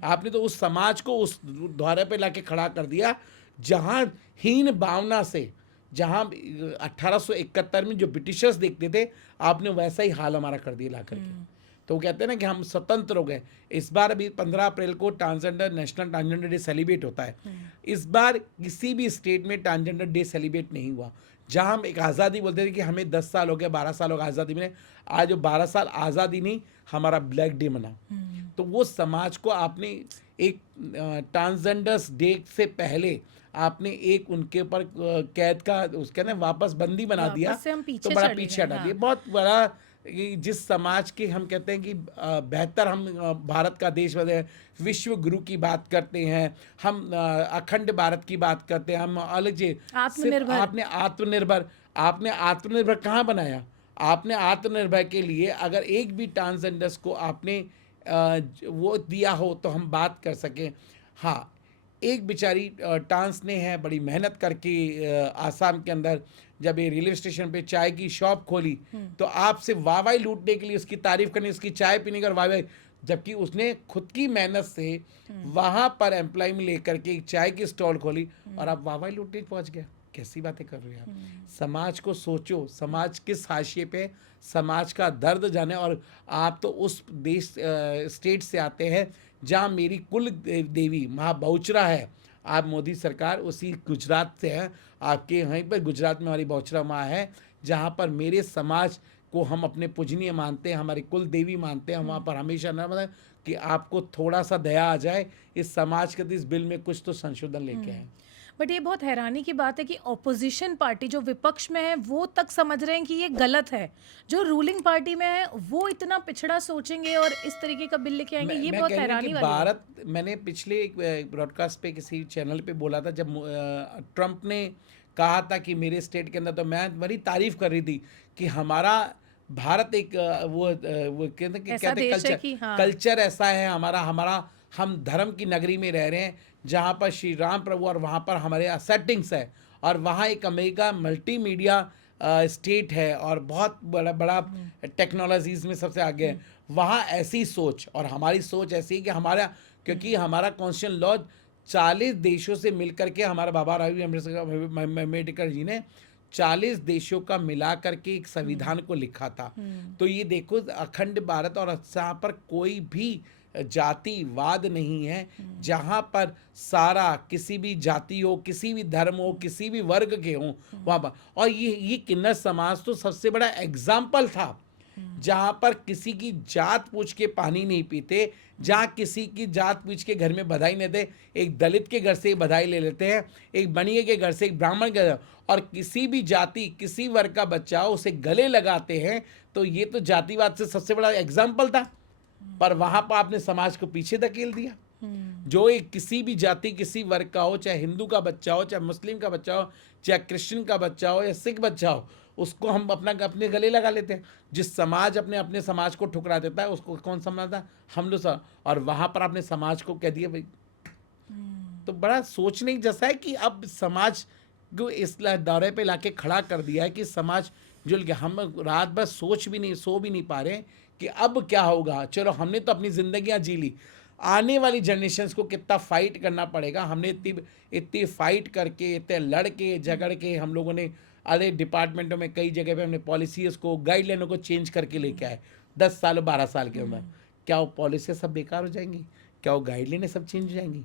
आपने तो उस समाज को उस द्वारे पे लाके खड़ा कर दिया, जहाँ हीन भावना से, जहाँ 1871 में जो ब्रिटिशर्स देखते थे, आपने वैसा ही हाल हमारा कर दिया ला करके। तो वो कहते हैं ना कि हम स्वतंत्र हो गए। इस बार अभी 15 अप्रैल को transgender national transgender day celebrate होता है। इस बार किसी भी स्टेट में ट्रांसजेंडर डे सेलिब्रेट नहीं हुआ। जहाँ हम एक आज़ादी बोलते थे कि हमें 10 साल हो गए, 12 साल हो गए आज़ादी मिले, आज 12 साल आज़ादी नहीं, हमारा ब्लैक डे मना। तो वो समाज को आपने एक ट्रांसजेंडर्स डे से पहले आपने एक उनके ऊपर कैद का उसके ना वापस बंदी बना दिया, से हम पीछे तो बड़ा चले पीछे गए, हटा दिया। बहुत बड़ा, जिस समाज के हम कहते हैं कि बेहतर, हम भारत का देश विश्व गुरु की बात करते हैं, हम अखंड भारत की बात करते हैं, हम अलग आत्मनिर्भर। आपने आत्मनिर्भर कहाँ बनाया? आपने आत्मनिर्भर के लिए अगर एक भी ट्रांसजेंडर्स को आपने वो दिया हो तो हम बात कर सकें। हाँ, एक बेचारी ट्रांस ने है बड़ी मेहनत करके आसाम के अंदर जब ये रेलवे स्टेशन पे चाय की शॉप खोली, तो आपसे वाहवाही लूटने के लिए, उसकी तारीफ करनी, उसकी चाय पीने की और वाहवाही, जबकि उसने खुद की मेहनत से वहाँ पर एम्प्लॉय में लेकर के एक चाय की स्टॉल खोली, और आप वाहवाही लूटने पहुँच गया। कैसी बातें कर रहे हो आप? समाज को सोचो, समाज किस हाशिए पे, समाज का दर्द जाने। और आप तो उस देश स्टेट से आते हैं जहाँ मेरी कुल देवी माँ बहुचरा है। आप मोदी सरकार उसी गुजरात से हैं, आपके यहीं पर गुजरात में हमारी बहुचरा माँ है, जहाँ पर मेरे समाज को हम अपने पूजनीय मानते हैं, हमारी कुल देवी मानते हैं, हम वहाँ पर हमेशा न मतलब कि आपको थोड़ा सा दया आ जाए, इस समाज के इस बिल में कुछ तो संशोधन लेके आए। बट ये बहुत हैरानी की बात है कि ऑपोजिशन पार्टी जो विपक्ष में है वो तक समझ रहे हैं कि ये गलत है, जो रूलिंग पार्टी में है वो इतना पिछड़ा सोचेंगे और इस तरीके का बिल लेके आएंगे, ये बहुत कह रही हूँ हैरानी कि वाली बात। भारत, मैंने पिछले एक ब्रॉडकास्ट पे किसी चैनल पे बोला था जब ट्रम्प ने कहा था कि मेरे स्टेट के अंदर, तो मैं बड़ी तारीफ कर रही थी कि हमारा भारत एक वो ऐसा देश है कि हाँ। कल्चर ऐसा है हमारा हम धर्म की नगरी में रह रहे हैं जहाँ पर श्री राम प्रभु, और वहाँ पर हमारे सेटिंग्स है, और वहाँ एक अमेरिका मल्टीमीडिया स्टेट है और बहुत बड़ा टेक्नोलॉजीज़ में सबसे आगे है। वहाँ ऐसी सोच और हमारी सोच ऐसी है कि हमारा, क्योंकि हमारा कॉन्स्टिट्यूशन लॉ 40 देशों से मिलकर के, हमारा बाबा रावी अम्बेडकर जी ने 40 देशों का मिला करके एक संविधान को लिखा था। तो ये देखो अखंड भारत, और जहाँ पर कोई भी जातिवाद नहीं है, जहाँ पर सारा किसी भी जाति हो, किसी भी धर्म हो, किसी भी वर्ग के हो वहाँ पर। और ये किन्नर समाज तो सबसे बड़ा एग्जाम्पल था, जहाँ पर किसी की जात पूछ के पानी नहीं पीते, जहाँ किसी की जात पूछ के घर में बधाई नहीं देते, एक दलित के घर से बधाई ले लेते हैं, एक बनिए के घर से, एक ब्राह्मण के घर, और किसी भी जाति किसी वर्ग का बच्चा हो उसे गले लगाते हैं। तो ये तो जातिवाद से सबसे बड़ा एग्जाम्पल था, पर वहाँ पर आपने समाज को पीछे धकेल दिया। जो एक किसी भी जाति किसी वर्ग का हो, चाहे हिंदू का बच्चा हो, चाहे मुस्लिम का बच्चा हो, चाहे क्रिश्चियन का बच्चा हो या सिख बच्चा हो, उसको हम अपने गले लगा लेते हैं। जिस समाज अपने समाज को ठुकरा देता है उसको कौन समझता है? हम लोग। और वहाँ पर अपने समाज को कह दिया भाई। तो बड़ा सोचने जैसा है कि अब समाज को इस दौरे पे लाके खड़ा कर दिया है कि समाज जुल गया। हम रात भर सो भी नहीं पा रहे कि अब क्या होगा। चलो हमने तो अपनी जिंदगियां जी ली, आने वाली जनरेशन्स को कितना फाइट करना पड़ेगा। हमने इतनी फाइट करके, इतने लड़ के झगड़ के, हम लोगों ने अरे डिपार्टमेंटों में कई जगह पे हमने पॉलिसीज़ को, गाइडलाइनों को चेंज करके लेके आए 10 साल 12 साल के अंदर। क्या वो पॉलिसियाँ सब बेकार हो जाएंगी? क्या वो गाइडलाइनें सब चेंज हो जाएंगी?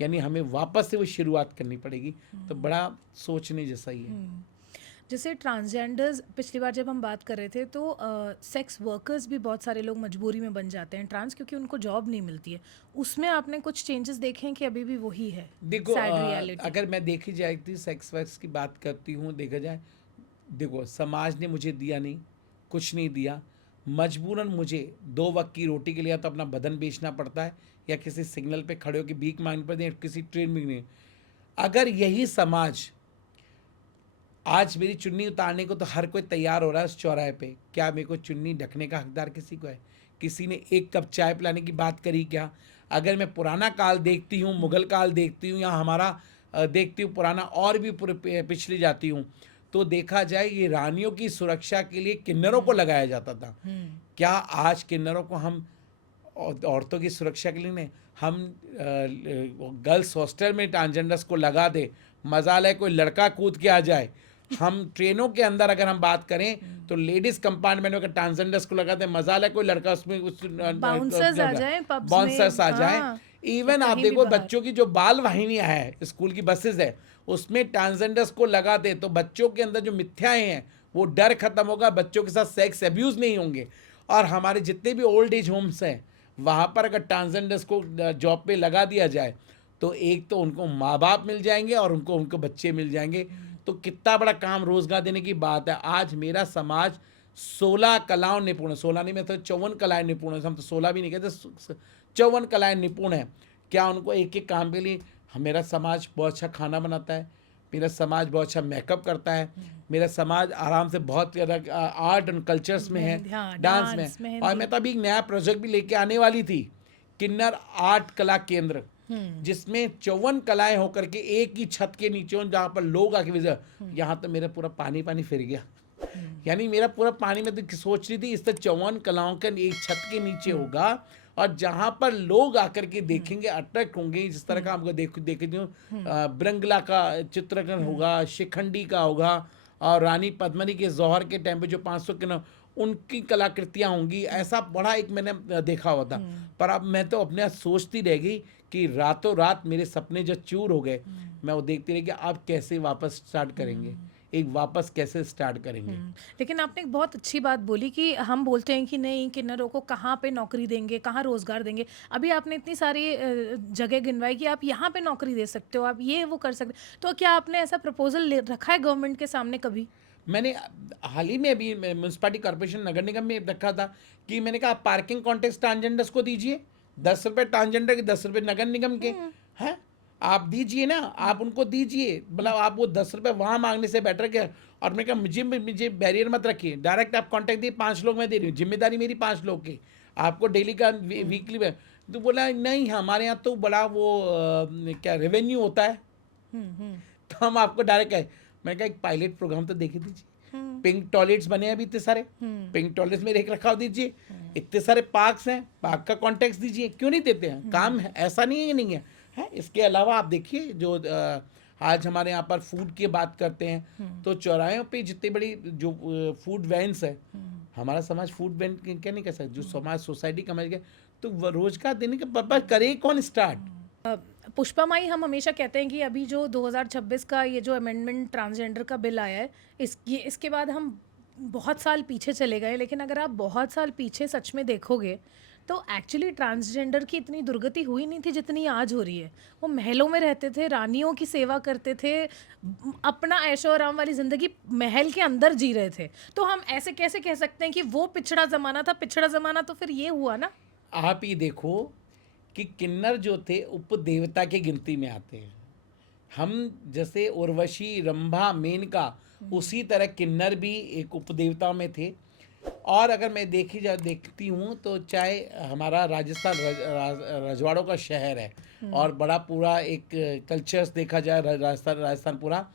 यानी हमें वापस से वो शुरुआत करनी पड़ेगी। तो बड़ा सोचने जैसा ही है। जैसे ट्रांसजेंडर्स, पिछली बार जब हम बात कर रहे थे तो सेक्स वर्कर्स भी बहुत सारे लोग मजबूरी में बन जाते हैं ट्रांस, क्योंकि उनको जॉब नहीं मिलती है। उसमें आपने कुछ चेंजेस देखे हैं कि अभी भी वही है? देखो सैड रियलिटी। अगर मैं देखी जाए तो सेक्स वर्क्स की बात करती हूँ, देखा जाए, देखो समाज ने मुझे दिया नहीं, कुछ नहीं दिया, मजबूरन मुझे 2 वक्त की रोटी के लिए तो अपना बदन बेचना पड़ता है, या किसी सिग्नल पे खड़े होकर भीख मांगनी पड़ती है, किसी ट्रेन में नहीं। अगर यही समाज आज मेरी चुन्नी उतारने को तो हर कोई तैयार हो रहा है उस चौराहे पे, क्या मेरे को चुन्नी ढकने का हकदार किसी को है? किसी ने 1 कप चाय पिलाने की बात करी क्या? अगर मैं पुराना काल देखती हूँ, मुगल काल देखती हूँ, या हमारा देखती हूँ पुराना और भी पिछली जाती हूँ, तो देखा जाए ये रानियों की सुरक्षा के लिए किन्नरों को लगाया जाता था। क्या आज किन्नरों को हम औरतों की सुरक्षा के लिए नहीं, हम गर्ल्स हॉस्टल में ट्रांसजेंडर्स को लगा दे, मजाल है कोई लड़का कूद के आ जाए। हम ट्रेनों के अंदर अगर हम बात करें तो लेडीज कंपार्टमेंट में ट्रांसजेंडर्स को लगाते हैं, मजाल है कोई लड़का उसमें बाउंसर्स आ जाए, पब्स बाउंसर्स आ जाए। हाँ, इवन आप देखो बच्चों की जो बाल वाहिनियां है, स्कूल की बसेस है, उसमें ट्रांसजेंडर्स को लगा दे तो बच्चों के अंदर जो मिथ्याएं हैं वो डर खत्म होगा, बच्चों के साथ सेक्स एब्यूज नहीं होंगे। और हमारे जितने भी ओल्ड एज होम्स हैं वहाँ पर अगर ट्रांसजेंडर्स को जॉब पे लगा दिया जाए तो एक तो उनको माँ बाप मिल जाएंगे और उनको बच्चे मिल जाएंगे। तो कितना बड़ा काम, रोजगार देने की बात है। आज मेरा समाज 16 कलाओं निपुण, 16 नहीं, मैं तो 54 कलाएं निपुण है, हम तो 16 भी नहीं कहते, 54 कलाएं निपुण है। क्या उनको एक एक काम के लिए? मेरा समाज बहुत अच्छा खाना बनाता है, मेरा समाज बहुत अच्छा मेकअप करता है, मेरा समाज आराम से बहुत ज़्यादा आर्ट एंड कल्चर्स में है, डांस में। और मैं तो अभी एक नया प्रोजेक्ट भी लेके आने वाली थी, किन्नर आर्ट कला केंद्र, जिसमें 54 कलाएं होकर के एक ही छत के नीचे हो, जहाँ पर लोग आके विजिट। यहाँ तो मेरा पूरा पानी फिर गया। यानी मेरा पूरा पानी में तो सोच रही थी इस तरह 54 कलाओं का एक छत के नीचे होगा, और जहाँ पर लोग आकर के देखेंगे, अट्रैक्ट होंगे। जिस तरह का हमको देखे जो ब्रंगला का चित्रकरण होगा, शिखंडी का होगा, और रानी पद्मिनी के जौहर के टाइम पे जो 500 किलो उनकी कलाकृतियाँ होंगी। ऐसा बड़ा एक मैंने देखा हुआ था। पर अब मैं तो अपने आप सोचती रह गई कि रातों रात मेरे सपने जो चूर हो गए, मैं वो देखती रह गई अब कैसे वापस स्टार्ट करेंगे। एक वापस कैसे स्टार्ट करेंगे। लेकिन आपने एक बहुत अच्छी बात बोली कि हम बोलते हैं कि नहीं, किन्नरों को कहाँ पे नौकरी देंगे, कहाँ रोजगार देंगे। अभी आपने इतनी सारी जगह गिनवाई कि आप यहाँ पे नौकरी दे सकते हो, आप ये वो कर सकते हो। तो क्या आपने ऐसा प्रपोजल रखा है गवर्नमेंट के सामने कभी? मैंने हाल ही में अभी म्यूनसिपालिटी कॉर्पोरेशन नगर निगम में रखा था कि मैंने कहा पार्किंग कॉन्टेक्ट ट्रांसजेंडर्स को दीजिए, 10 रुपये ट्रांसजेंडर के, 10 रुपये नगर निगम के हैं, आप दीजिए ना, आप उनको दीजिए। मतलब आप वो 10 रुपये वहाँ मांगने से बेटर क्या। और मैंने कहा मुझे बैरियर मत रखिए, डायरेक्ट आप कॉन्टैक्ट दिए, 5 लोग मैं दे रही हूँ, जिम्मेदारी मेरी 5 लोग की, आपको डेली का वीकली में। तो बोला नहीं हमारे यहाँ तो बड़ा वो क्या रेवेन्यू होता है, तो हम आपको डायरेक्ट है। मैंने कहा एक पायलट प्रोग्राम तो देखे दीजिए, पिंक टॉयलेट्स बने हैं अभी इतने सारे, पिंक टॉयलेट्स में एक रखाव दीजिए, इतने सारे पार्क्स हैं, पार्क का कॉन्टेक्ट दीजिए, क्यों नहीं देते हैं। काम है, ऐसा नहीं है कि नहीं है। इसके अलावा आप देखिए जो आज हमारे यहाँ पर फूड की बात करते हैं, तो चौराहों पे जितनी बड़ी जो फूड वैन्स है, हमारा समाज फूड वैन क्या नहीं कर सकता, जो समाज सोसाइटी कमाई गया, तो रोजगार देने के पर्पज करे कौन स्टार्ट। पुष्पा माई, हम हमेशा कहते हैं कि अभी जो 2026 का ये जो अमेंडमेंट ट्रांसजेंडर का बिल आया है, इसके बाद हम बहुत साल पीछे चले गए। लेकिन अगर आप बहुत साल पीछे सच में देखोगे तो एक्चुअली ट्रांसजेंडर की इतनी दुर्गति हुई नहीं थी जितनी आज हो रही है। वो महलों में रहते थे, रानियों की सेवा करते थे, अपना ऐशो आराम वाली ज़िंदगी महल के अंदर जी रहे थे। तो हम ऐसे कैसे कह सकते हैं कि वो पिछड़ा ज़माना था? पिछड़ा ज़माना तो फिर ये हुआ ना। आप ये देखो कि किन्नर जो थे उपदेवता की गिनती में आते हैं। हम जैसे उर्वशी, रंभा, मेनका, उसी तरह किन्नर भी एक उपदेवता में थे। और अगर मैं देखती हूँ तो चाहे हमारा राजस्थान रजवाड़ों का शहर है और बड़ा पूरा एक कल्चर्स देखा जाए, राजस्थान पूरा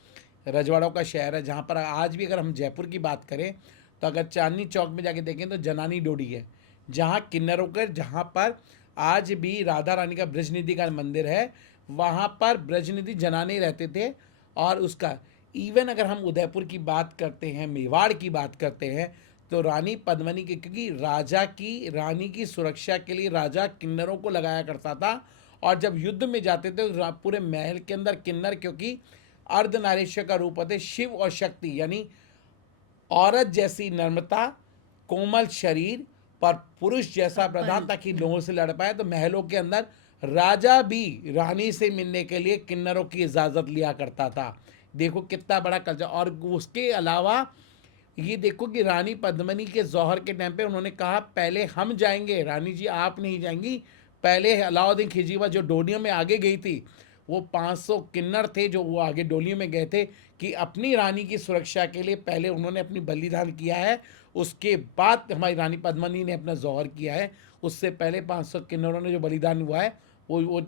रजवाड़ों का शहर है, जहाँ पर आज भी अगर हम जयपुर की बात करें तो अगर चांदनी चौक में जाके देखें तो जनानी डोडी है, जहाँ किन्नरों के, जहाँ पर आज भी राधा रानी का ब्रजनिधि का मंदिर है, वहाँ पर ब्रजनिधि जनाने रहते थे। और उसका इवन अगर हम उदयपुर की बात करते हैं, मेवाड़ की बात करते हैं, तो रानी पद्मिनी के, क्योंकि रानी की सुरक्षा के लिए राजा किन्नरों को लगाया करता था। और जब युद्ध में जाते थे तो पूरे महल के अंदर किन्नर, क्योंकि अर्धनारीश्वर का रूप होते, शिव और शक्ति, यानी औरत जैसी नम्रता, कोमल शरीर पर पुरुष जैसा प्रधान, ताकि लोगों से लड़ पाए। तो महलों के अंदर राजा भी रानी से मिलने के लिए किन्नरों की इजाज़त लिया करता था। देखो कितना बड़ा कल्चर। और उसके अलावा ये देखो कि रानी पद्मिनी के जौहर के टाइम पे उन्होंने कहा पहले हम जाएंगे, रानी जी आप नहीं जाएंगी। पहले अलाउद्दीन खिलजी जो डोलियों में आगे गई थी, वो 500 किन्नर थे जो वो आगे डोलियों में गए थे कि अपनी रानी की सुरक्षा के लिए पहले उन्होंने अपनी बलिदान किया है, उसके बाद हमारी रानी पद्मिनी ने अपना जौहर किया है। उससे पहले 500 किन्नरों ने जो बलिदान हुआ है वो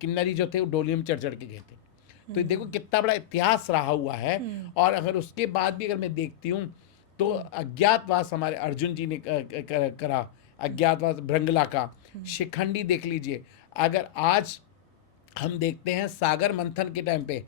किन्नरी जो थे वो डोलियों में चढ़ चढ़ के गए थे। तो देखो कितना बड़ा इतिहास रहा हुआ है। और अगर उसके बाद भी अगर मैं देखती हूँ तो अज्ञातवास हमारे अर्जुन जी ने करा, अज्ञातवास भ्रंगला का, शिखंडी देख लीजिए। अगर आज हम देखते हैं सागर मंथन के टाइम पे,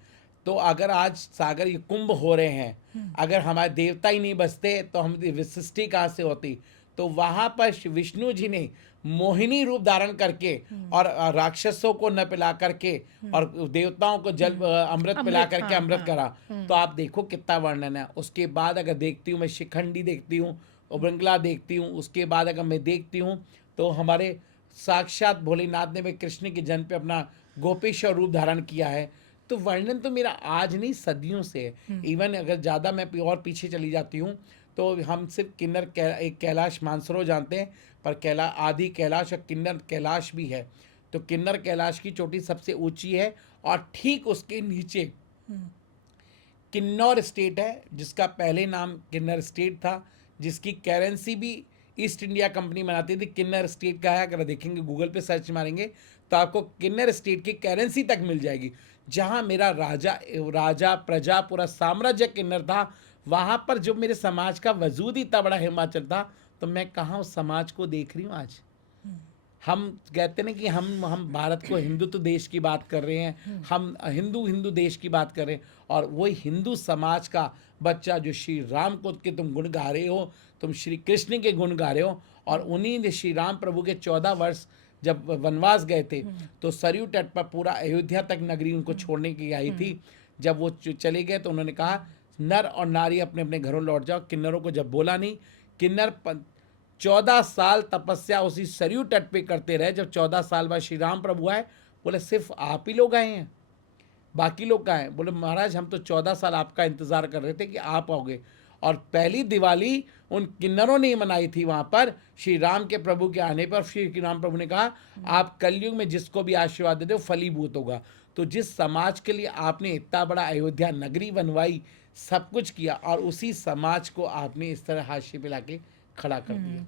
तो अगर आज सागर ये कुंभ हो रहे हैं, अगर हमारे देवता ही नहीं बसते तो हम विशिष्टि कहाँ से होती। तो वहाँ पर विष्णु जी ने मोहिनी रूप धारण करके और राक्षसों को न पिला करके और देवताओं को जल अमृत पिला करके अमृत करा। तो आप देखो कितना वर्णन है। उसके बाद अगर देखती हूँ मैं शिखंडी देखती हूँ, उबरंगला देखती हूँ, उसके बाद अगर मैं देखती हूँ तो हमारे साक्षात भोलेनाथ ने भी कृष्ण के जन्म पे अपना गोपेश्वर रूप धारण किया है। तो वर्णन तो मेरा आज नहीं सदियों से है। इवन अगर ज़्यादा मैं और पीछे चली जाती हूँ तो हम सिर्फ किन्नर एक कैलाश मानसरोवर जानते हैं, पर आदि कैलाश और किन्नर कैलाश भी है। तो किन्नर कैलाश की चोटी सबसे ऊंची है और ठीक उसके नीचे किन्नौर स्टेट है, जिसका पहले नाम किन्नर स्टेट था, जिसकी करेंसी भी ईस्ट इंडिया कंपनी बनाती थी। किन्नर स्टेट का है, अगर देखेंगे गूगल पे सर्च मारेंगे तो आपको किन्नर स्टेट की करेंसी तक मिल जाएगी। जहाँ मेरा राजा प्रजा पूरा साम्राज्य किन्नर था, वहाँ पर जो मेरे समाज का वजूद ही इतना बड़ा हिमाचल था, तो मैं कहाँ उस समाज को देख रही हूँ आज। हम कहते हैं कि हम भारत को हिंदुत्व देश की बात कर रहे हैं, हम हिंदू देश की बात कर रहे हैं, और वही हिंदू समाज का बच्चा जो श्री राम को के तुम गुण गा रहे हो, तुम श्री कृष्ण के गुण गा रहे हो। और उन्हीं ने श्री राम प्रभु के 14 वर्ष जब वनवास गए थे तो सरयू तट पर पूरा अयोध्या तक नगरी उनको छोड़ने की आई थी। जब वो चले गए तो उन्होंने कहा नर और नारी अपने अपने घरों लौट जाओ। किन्नरों को जब बोला नहीं, किन्नर 14 साल तपस्या उसी सरयू तट पे करते रहे। जब 14 साल बाद श्री राम प्रभु आए, बोले सिर्फ आप ही लोग आए हैं, बाकी लोग कहाँ हैं? बोले महाराज हम तो 14 साल आपका इंतजार कर रहे थे कि आप आओगे। और पहली दिवाली उन किन्नरों ने मनाई थी वहाँ पर श्री राम के प्रभु के आने पर। श्री राम प्रभु ने कहा आप कलयुग में जिसको भी आशीर्वाद देते हो फलीभूत होगा। तो जिस समाज के लिए आपने इतना बड़ा अयोध्या नगरी बनवाई, सब कुछ किया, और उसी समाज को आपने इस तरह हाशिए पे लाके खड़ा कर दिया।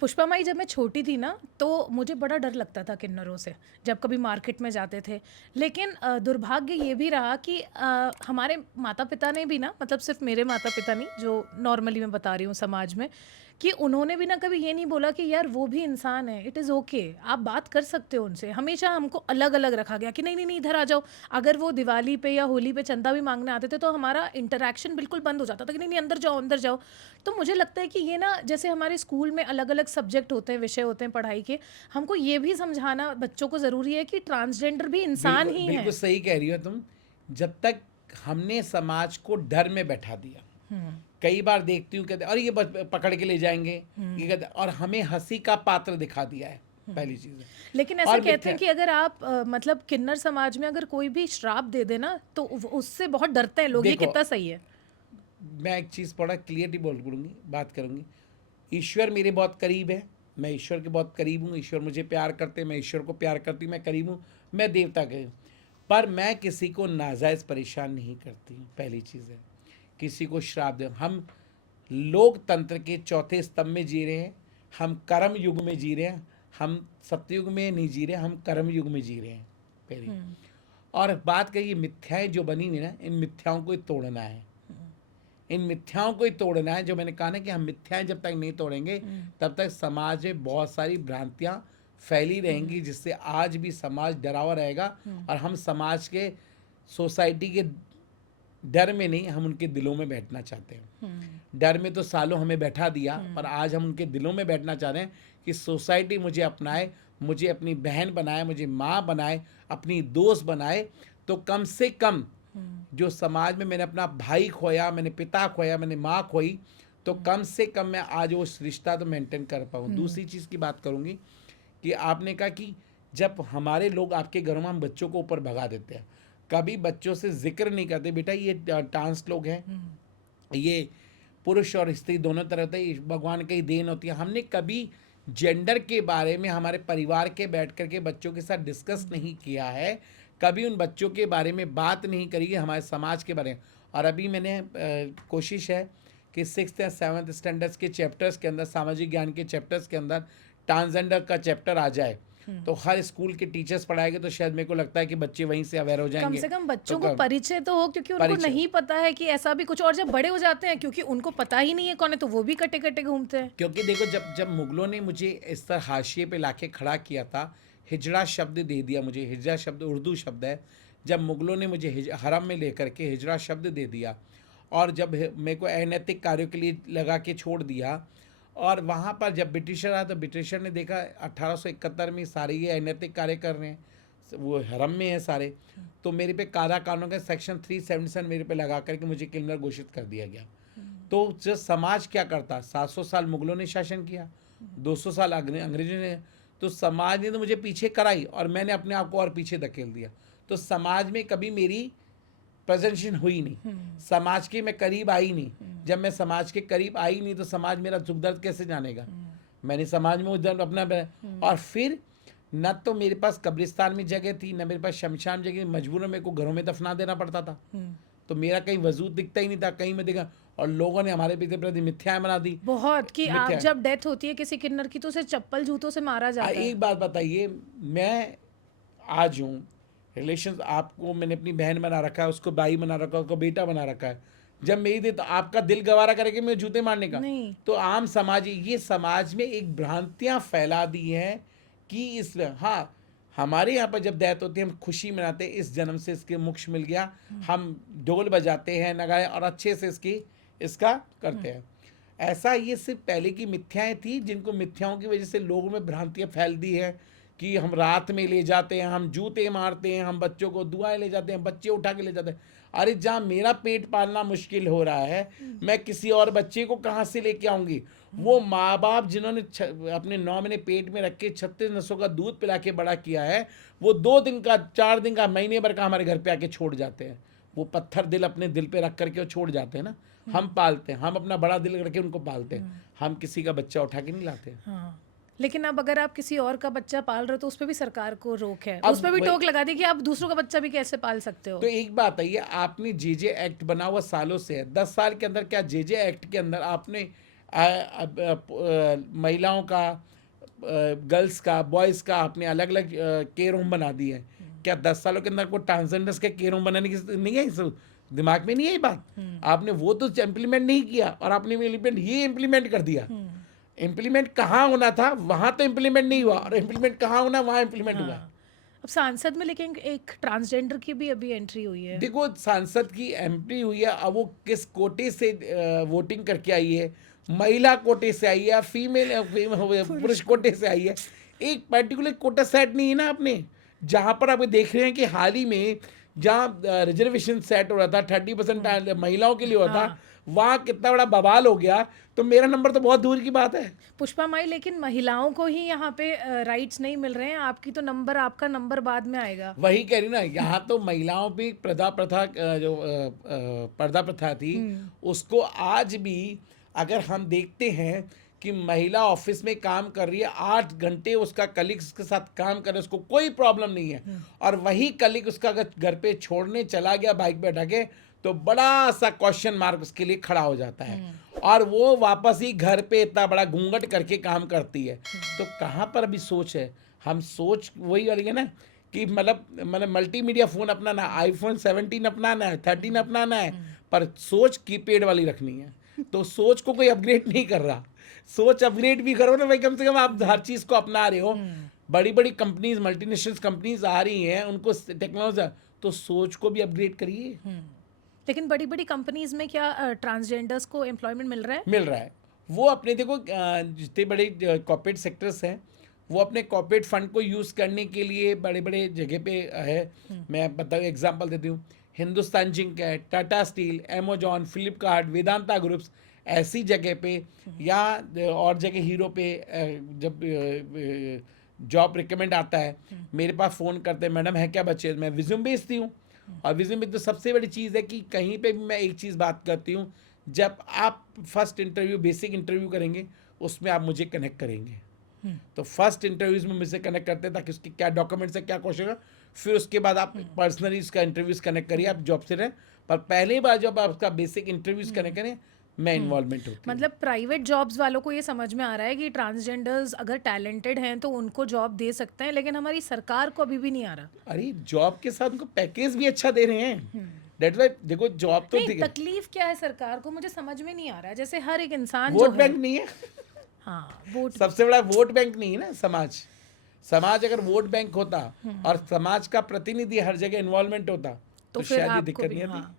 पुष्पा माई, जब मैं छोटी थी ना तो मुझे बड़ा डर लगता था किन्नरों से जब कभी मार्केट में जाते थे। लेकिन दुर्भाग्य ये भी रहा कि हमारे माता पिता ने भी ना, मतलब सिर्फ मेरे माता पिता नहीं, जो नॉर्मली मैं बता रही हूँ समाज में, कि उन्होंने भी ना कभी ये नहीं बोला कि यार वो भी इंसान है, इट इज़ ओके, आप बात कर सकते हो उनसे। हमेशा हमको अलग अलग रखा गया कि नहीं नहीं नहीं इधर आ जाओ। अगर वो दिवाली पे या होली पे चंदा भी मांगने आते थे तो हमारा इंटरेक्शन बिल्कुल बंद हो जाता था कि नहीं नहीं अंदर जाओ अंदर जाओ। तो मुझे लगता है कि ये ना, जैसे हमारे स्कूल में अलग अलग सब्जेक्ट होते हैं, विषय होते हैं पढ़ाई के, हमको ये भी समझाना बच्चों को ज़रूरी है कि ट्रांसजेंडर भी इंसान ही है। बिल्कुल सही कह रही हो तुम। जब तक हमने समाज को डर में बैठा दिया, कई बार देखती हूँ कहते और ये पकड़ के ले जाएंगे, ये कहते, और हमें हंसी का पात्र दिखा दिया है, पहली चीज है। लेकिन ऐसा कहते हैं कि अगर आप मतलब किन्नर समाज में अगर कोई भी श्राप दे देना तो उससे बहुत डरते हैं लोग। ये कितना सही है? मैं एक चीज़ बड़ा क्लियरली बोलूँगी, बात करूँगी। ईश्वर मेरे बहुत करीब है, मैं ईश्वर के बहुत करीब हूँ, ईश्वर मुझे प्यार करते हैं, मैं ईश्वर को प्यार करती हूँ, मैं करीब हूँ, मैं देवता के हूँ। पर मैं किसी को नाजायज़ परेशान नहीं करती हूँ, पहली चीज़ है। किसी को श्राप दे, हम लोकतंत्र के चौथे स्तंभ में जी रहे हैं, हम कर्म युग में जी रहे हैं, हम सत्ययुग में नहीं जी रहे, हम कर्म युग में जी रहे हैं पहले। और बात कही मिथ्याएं जो बनी हुई ना, इन मिथ्याओं को ही तोड़ना है, इन मिथ्याओं को ही तोड़ना है। जो मैंने कहा ना कि हम मिथ्याएं जब तक नहीं तोड़ेंगे तब तक समाज में बहुत सारी भ्रांतियां फैली रहेंगी, जिससे आज भी समाज डरा हुआ रहेगा। और हम समाज के, सोसाइटी के डर में नहीं, हम उनके दिलों में बैठना चाहते हैं। डर में तो सालों हमें बैठा दिया, पर आज हम उनके दिलों में बैठना चाह रहे हैं कि सोसाइटी मुझे अपनाए, मुझे अपनी बहन बनाए, मुझे माँ बनाए, अपनी दोस्त बनाए। तो कम से कम जो समाज में मैंने अपना भाई खोया, मैंने पिता खोया, मैंने माँ खोई, तो कम से कम मैं आज वो रिश्ता तो मेंटेन कर पाऊँ। दूसरी चीज़ की बात करूँगी कि आपने कहा कि जब हमारे लोग आपके घरों में हम बच्चों को ऊपर भगा देते हैं, कभी बच्चों से जिक्र नहीं करते, बेटा ये ट्रांस लोग हैं, ये पुरुष और स्त्री दोनों तरह होते हैं, भगवान की देन होती है। हमने कभी जेंडर के बारे में हमारे परिवार के बैठ करके बच्चों के साथ डिस्कस नहीं किया है, कभी उन बच्चों के बारे में बात नहीं करी है, हमारे समाज के बारे में। और अभी मैंने कोशिश है कि 6th या 7th स्टैंडर्ड्स के चैप्टर्स के अंदर, सामाजिक ज्ञान के चैप्टर्स के अंदर ट्रांसजेंडर का चैप्टर आ जाए, तो हर स्कूल के टीचर्स पढ़ाएंगे, तो शायद मेरे को लगता है कि बच्चे वहीं से अवेयर हो जाएंगे। कम से कम बच्चों को परिचय तो हो, क्योंकि उनको नहीं पता है कि ऐसा भी कुछ। और जब बड़े हो जाते हैं, क्योंकि उनको पता ही नहीं है कौन है, तो वो भी कटे कटे घूमते हैं। क्योंकि देखो, जब मुगलों ने मुझे इस तरह हाशिए पे लाके खड़ा किया था, हिजड़ा शब्द दे दिया मुझे, हिजड़ा शब्द उर्दू शब्द है। जब मुगलों ने मुझे हरम में लेकर के हिजड़ा शब्द दे दिया, और जब मेरे को अनैतिक कार्यों के लिए लगा के छोड़ दिया, और वहाँ पर जब ब्रिटिशर आया तो ब्रिटिशर ने देखा 1871 में सारे ये अनैतिक कार्य कर रहे हैं, वो हरम में है सारे, तो मेरे पे कायदा कानून का सेक्शन 377 मेरे पे लगा करके मुझे क्रिमिनल घोषित कर दिया गया। तो जो समाज क्या करता, 700 साल मुगलों ने शासन किया, 200 साल अंग्रेजों ने, तो समाज ने तो मुझे पीछे कराई और मैंने अपने आप को और पीछे धकेल दिया। तो समाज में कभी मेरी प्रेजेंटेशन हुई नहीं, समाज के मैं करीब आई नहीं। जब मैं समाज के करीब आई नहीं तो समाज मेरा दुख दर्द कैसे जानेगा? मैंने समाज में उधर अपना, और फिर न तो मेरे पास कब्रिस्तान में जगह थी, न मेरे पास शमशान जगह, मजबूरन मेरे को घरों में दफना देना पड़ता था। तो मेरा कहीं वजूद दिखता ही नहीं था, कहीं मैं देखा, और लोगों ने हमारे प्रति मिथ्याएं बना दी बहुत, कि आप जब डेथ होती है किसी किन्नर की तो उसे चप्पल जूतों से मारा जाता है। एक बात बताइए, मैं आज हूँ रिलेशन, आपको मैंने अपनी बहन बना रखा है, उसको भाई बना रखा है, उसको बेटा बना रखा है। जब मेरी दे तो आपका दिल गवारा करेगा मैं जूते मारने का? नहीं। तो आम समाज, ये समाज में एक भ्रांतियां फैला दी हैं कि इस, हाँ, हमारे यहाँ पर जब डेथ होती है हम खुशी मनाते हैं, इस जन्म से इसके मोक्ष मिल गया, हम ढोल बजाते हैं, नगाड़े, और अच्छे से इसका करते हैं। ऐसा ये सिर्फ पहले की मिथ्याएं थी, जिनको मिथ्याओं की वजह से लोगों में भ्रांतियां फैल दी है कि हम रात में ले जाते हैं, हम जूते मारते हैं, हम बच्चों को दुआएं ले जाते हैं, बच्चे उठा के ले जाते हैं। अरे जहाँ मेरा पेट पालना मुश्किल हो रहा है, मैं किसी और बच्चे को कहाँ से लेके आऊँगी? वो माँ बाप जिन्होंने अपने 9 महीने पेट में रख के 36 नसों का दूध पिला के बड़ा किया है, वो 2 दिन का, 4 दिन का, महीने भर का हमारे घर पे आके छोड़ जाते हैं। वो पत्थर दिल अपने दिल पे रख करके वो छोड़ जाते हैं ना। हम पालते हैं, हम अपना बड़ा दिल रख के उनको पालते हैं, हम किसी का बच्चा उठा के नहीं लाते। हाँ, लेकिन अब अगर आप किसी और का बच्चा पाल रहे हो तो उस पर भी सरकार को रोक है, अब उस पर भी वही- टोक लगा दी कि आप दूसरों का बच्चा भी कैसे पाल सकते हो। तो एक बात है, ये आपने जेजे एक्ट बना हुआ सालों से है। 10 साल के अंदर क्या जेजे एक्ट के अंदर आपने महिलाओं का, गर्ल्स का, बॉयज़ का आपने अलग अलग केयर होम बना दिए हैं? क्या 10 सालों के अंदर कोई ट्रांसजेंडर्स के केयर होम बनाने की नहीं है? इस दिमाग में नहीं है ये बात? आपने वो तो इम्प्लीमेंट नहीं किया, और आपने ये इम्प्लीमेंट कर दिया। इम्प्लीमेंट कहाँ होना था वहाँ तो इम्प्लीमेंट नहीं हुआ, और इम्प्लीमेंट कहाँ होना वहाँ इम्प्लीमेंट हुआ। अब सांसद में लेकिन एक ट्रांसजेंडर की भी अभी एंट्री हुई है। देखो, सांसद की एंट्री हुई है, अब वो किस कोटे से वोटिंग करके आई है, महिला कोटे से आई है या फीमेल पुरुष कोटे से आई है? एक पर्टिकुलर कोटा सेट नहीं है ना आपने। जहाँ पर आप देख रहे हैं कि हाल ही में जहाँ रिजर्वेशन सेट हो रहा था 30% महिलाओं के लिए हुआ था, वहाँ कितना बड़ा बवाल हो गया। तो मेरा नंबर तो बहुत दूर की बात है। पुष्पा माई, लेकिन महिलाओं को ही यहाँ पे राइट्स नहीं मिल रहे हैं, आपकी तो नंबर, आपका नंबर बाद में आएगा। वही कह रही ना, यहाँ तो महिलाओं पे पर्दा प्रथा थी, उसको आज भी अगर हम देखते हैं कि महिला ऑफिस में काम कर रही है, 8 घंटे उसका कलीग्स के साथ काम कर रहा है, उसको कोई प्रॉब्लम नहीं है, और वही कलीग उसका अगर घर पे छोड़ने चला गया बाइक पे बैठा के, तो बड़ा सा क्वेश्चन मार्क उसके लिए खड़ा हो जाता है, और वो वापस ही घर पे इतना बड़ा घूंघट करके काम करती है। तो कहाँ पर अभी सोच है? हम सोच वही वाली है ना कि मतलब मल्टीमीडिया फ़ोन अपनाना, आईफोन 17 अपनाना है, 13 अपनाना है, पर सोच कीपैड वाली रखनी है। तो सोच को कोई अपग्रेड नहीं कर रहा। सोच अपग्रेड भी करो ना भाई, कम से कम आप हर चीज़ को अपना रहे हो। बड़ी बड़ी कंपनीज, मल्टीनेशनल कंपनीज आ रही हैं, उनको टेक्नोलॉजी, तो सोच को भी अपग्रेड करिए। लेकिन बड़ी बड़ी कंपनीज में क्या ट्रांसजेंडर्स को एम्प्लॉयमेंट मिल रहा है? मिल रहा है। वो अपने देखो जितने बड़े कॉर्पोरेट सेक्टर्स हैं, वो अपने कॉर्पोरेट फंड को यूज़ करने के लिए बड़े बड़े जगह पे है। मैं बताऊँ, एग्जांपल देती हूँ, हिंदुस्तान जिंक है, Tata steel, Amazon, Flipkart, Vedanta groups, ऐसी जगह पे, या और जगह हीरो पे जब जॉब रिकमेंड आता है, मेरे पास फ़ोन करते हैं, मैडम है क्या बच्चे, मैं रिज्यूम भेजती हूँ। और रिज्यूम में तो सबसे बड़ी चीज़ है कि कहीं पे भी मैं एक चीज़ बात करती हूँ, जब आप फर्स्ट इंटरव्यू, बेसिक इंटरव्यू करेंगे, उसमें आप मुझे कनेक्ट करेंगे। तो फर्स्ट इंटरव्यूज में मुझसे कनेक्ट करते हैं ताकि उसके क्या डॉक्यूमेंट्स है, क्या क्वेश्चन है, फिर उसके बाद आप पर्सनली उसका इंटरव्यूज कनेक्ट करिए, आप जॉब से रहें। पर पहली बार जब आप उसका बेसिक इंटरव्यूज कनेक्ट करें, मैं इन्वॉल्वमेंट होती है। मतलब प्राइवेट जॉब्स वालों को ये समझ में आ रहा है कि ट्रांसजेंडर्स अगर टैलेंटेड हैं तो उनको जॉब दे सकते हैं, लेकिन हमारी सरकार को अभी भी नहीं आ रहा। अरे जॉब के साथ उनको पैकेज भी अच्छा दे रहे हैं। दैट वाई देखो, जॉब तो नहीं, तकलीफ क्या है सरकार को, मुझे समझ में नहीं आ रहा है। जैसे हर एक इंसान वोट जो है, बैंक नहीं है। हाँ, वोट सबसे बड़ा वोट बैंक नहीं है ना समाज। समाज अगर वोट बैंक होता और समाज का प्रतिनिधि हर जगह इन्वॉल्वमेंट होता, तो फिर शायद ये आपको दिक्कत भी, नहीं आती। हाँ।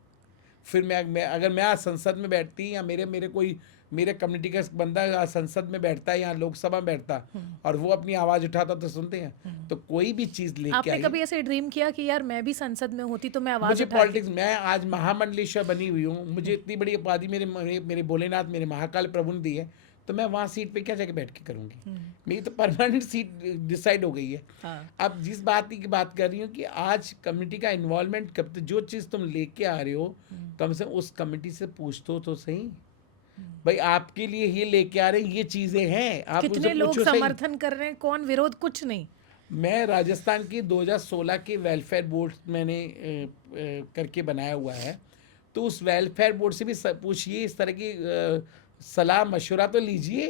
फिर मैं अगर मैं आज संसद में बैठती, या मेरे कम्युनिटी का बंदा आज संसद में बैठता है या लोकसभा में बैठता, और वो अपनी आवाज़ उठाता, तो सुनते हैं। तो कोई भी चीज़ लेके आपने आई, कभी ऐसे ड्रीम किया कि यार मैं भी संसद में होती तो मैं आवाज मुझे उठाती? पॉलिटिक्स, मैं आज महामंडलेश्वर बनी हुई हूँ, मुझे इतनी बड़ी उपाधि मेरे भोलेनाथ, मेरे महाकाल प्रभु ने दी है, तो मैं वहाँ सीट पे क्या जाके बैठ के करूँगी? मेरी तो परमानेंट सीट डिसाइड हो गई है। हाँ। अब जिस बात की बात कर रही हूँ कि आज कमेटी का इन्वॉल्वमेंट करते, जो चीज़ तुम लेके आ रहे हो, कम से कम उस कमेटी से पूछ तो सही, भाई आपके लिए ये लेके आ रहे हैं, ये चीज़ें हैं, आप कितने उनसे लोग पूछो सही। समर्थन कर रहे हैं, कौन विरोध? कुछ नहीं। मैं राजस्थान की 2016 के वेलफेयर बोर्ड मैंने करके बनाया हुआ है, तो उस वेलफेयर बोर्ड से भी पूछिए, इस तरह की सलाह मशवरा तो लीजिए।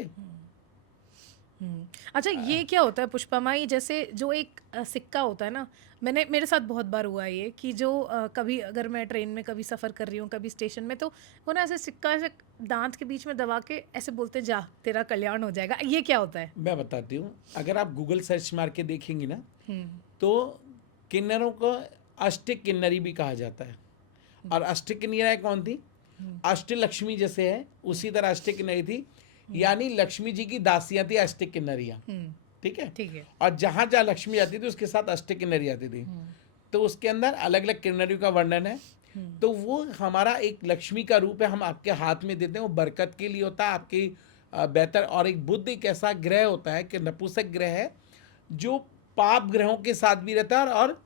अच्छा, ये क्या होता है पुष्पा माई, जैसे जो एक सिक्का होता है ना, मेरे साथ बहुत बार हुआ है ये कि जो कभी अगर मैं ट्रेन में कभी सफ़र कर रही हूँ, कभी स्टेशन में, तो वो ना ऐसे सिक्का ऐसे दांत के बीच में दबा के ऐसे बोलते, जा तेरा कल्याण हो जाएगा। ये क्या होता है? मैं बताती हूँ, अगर आप गूगल सर्च मार के देखेंगे ना, तो किन्नरों को अष्ट किन्नरी भी कहा जाता है। और अष्ट किन्नरियाँ कौन थी? अष्ट लक्ष्मी जैसे है, उसी तरह अष्ट किन्नरी थी, यानी लक्ष्मी जी की दासियाँ थी अष्ट किन्नरियाँ। ठीक है। ठीक है। और जहाँ जहाँ लक्ष्मी आती थी उसके साथ अष्ट किन्नरी आती थी, तो उसके अंदर अलग अलग किन्नरियों का वर्णन है। तो वो हमारा एक लक्ष्मी का रूप है, हम आपके हाथ में देते हैं, वो बरकत के लिए होता है, आपकी बेहतर। और एक बुध एक ऐसा ग्रह होता है कि नपुंसक ग्रह है जो पाप ग्रहों के साथ भी रहता है और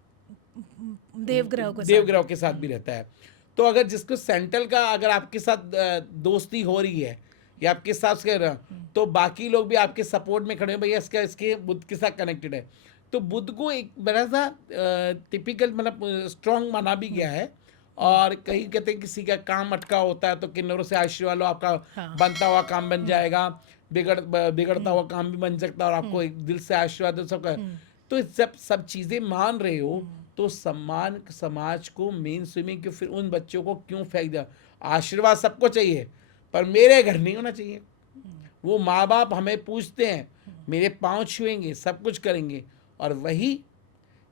देवग्रहों के साथ भी रहता है। तो अगर जिसको सेंट्रल का अगर आपके साथ दोस्ती हो रही है या आपके साथ तो बाकी लोग भी आपके सपोर्ट में खड़े हैं, भैया इसका इसके बुध के साथ कनेक्टेड है। तो बुध को एक बड़ा सा टिपिकल मतलब स्ट्रांग माना भी गया है। और कहीं कहते हैं किसी का काम अटका होता है तो किन्नरों से आशीर्वाद लो, आपका बनता हुआ काम बन जाएगा, बिगड़ता हुआ काम भी बन सकता है और आपको एक दिल से आशीर्वाद दे सकता है। तो जब सब चीज़ें मान रहे हो तो सम्मान समाज को मेन स्विमिंग के फिर उन बच्चों को क्यों फेंक दिया। आशीर्वाद सबको चाहिए पर मेरे घर नहीं होना चाहिए। वो माँ बाप हमें पूछते हैं, मेरे पाँव छुएंगे, सब कुछ करेंगे, और वही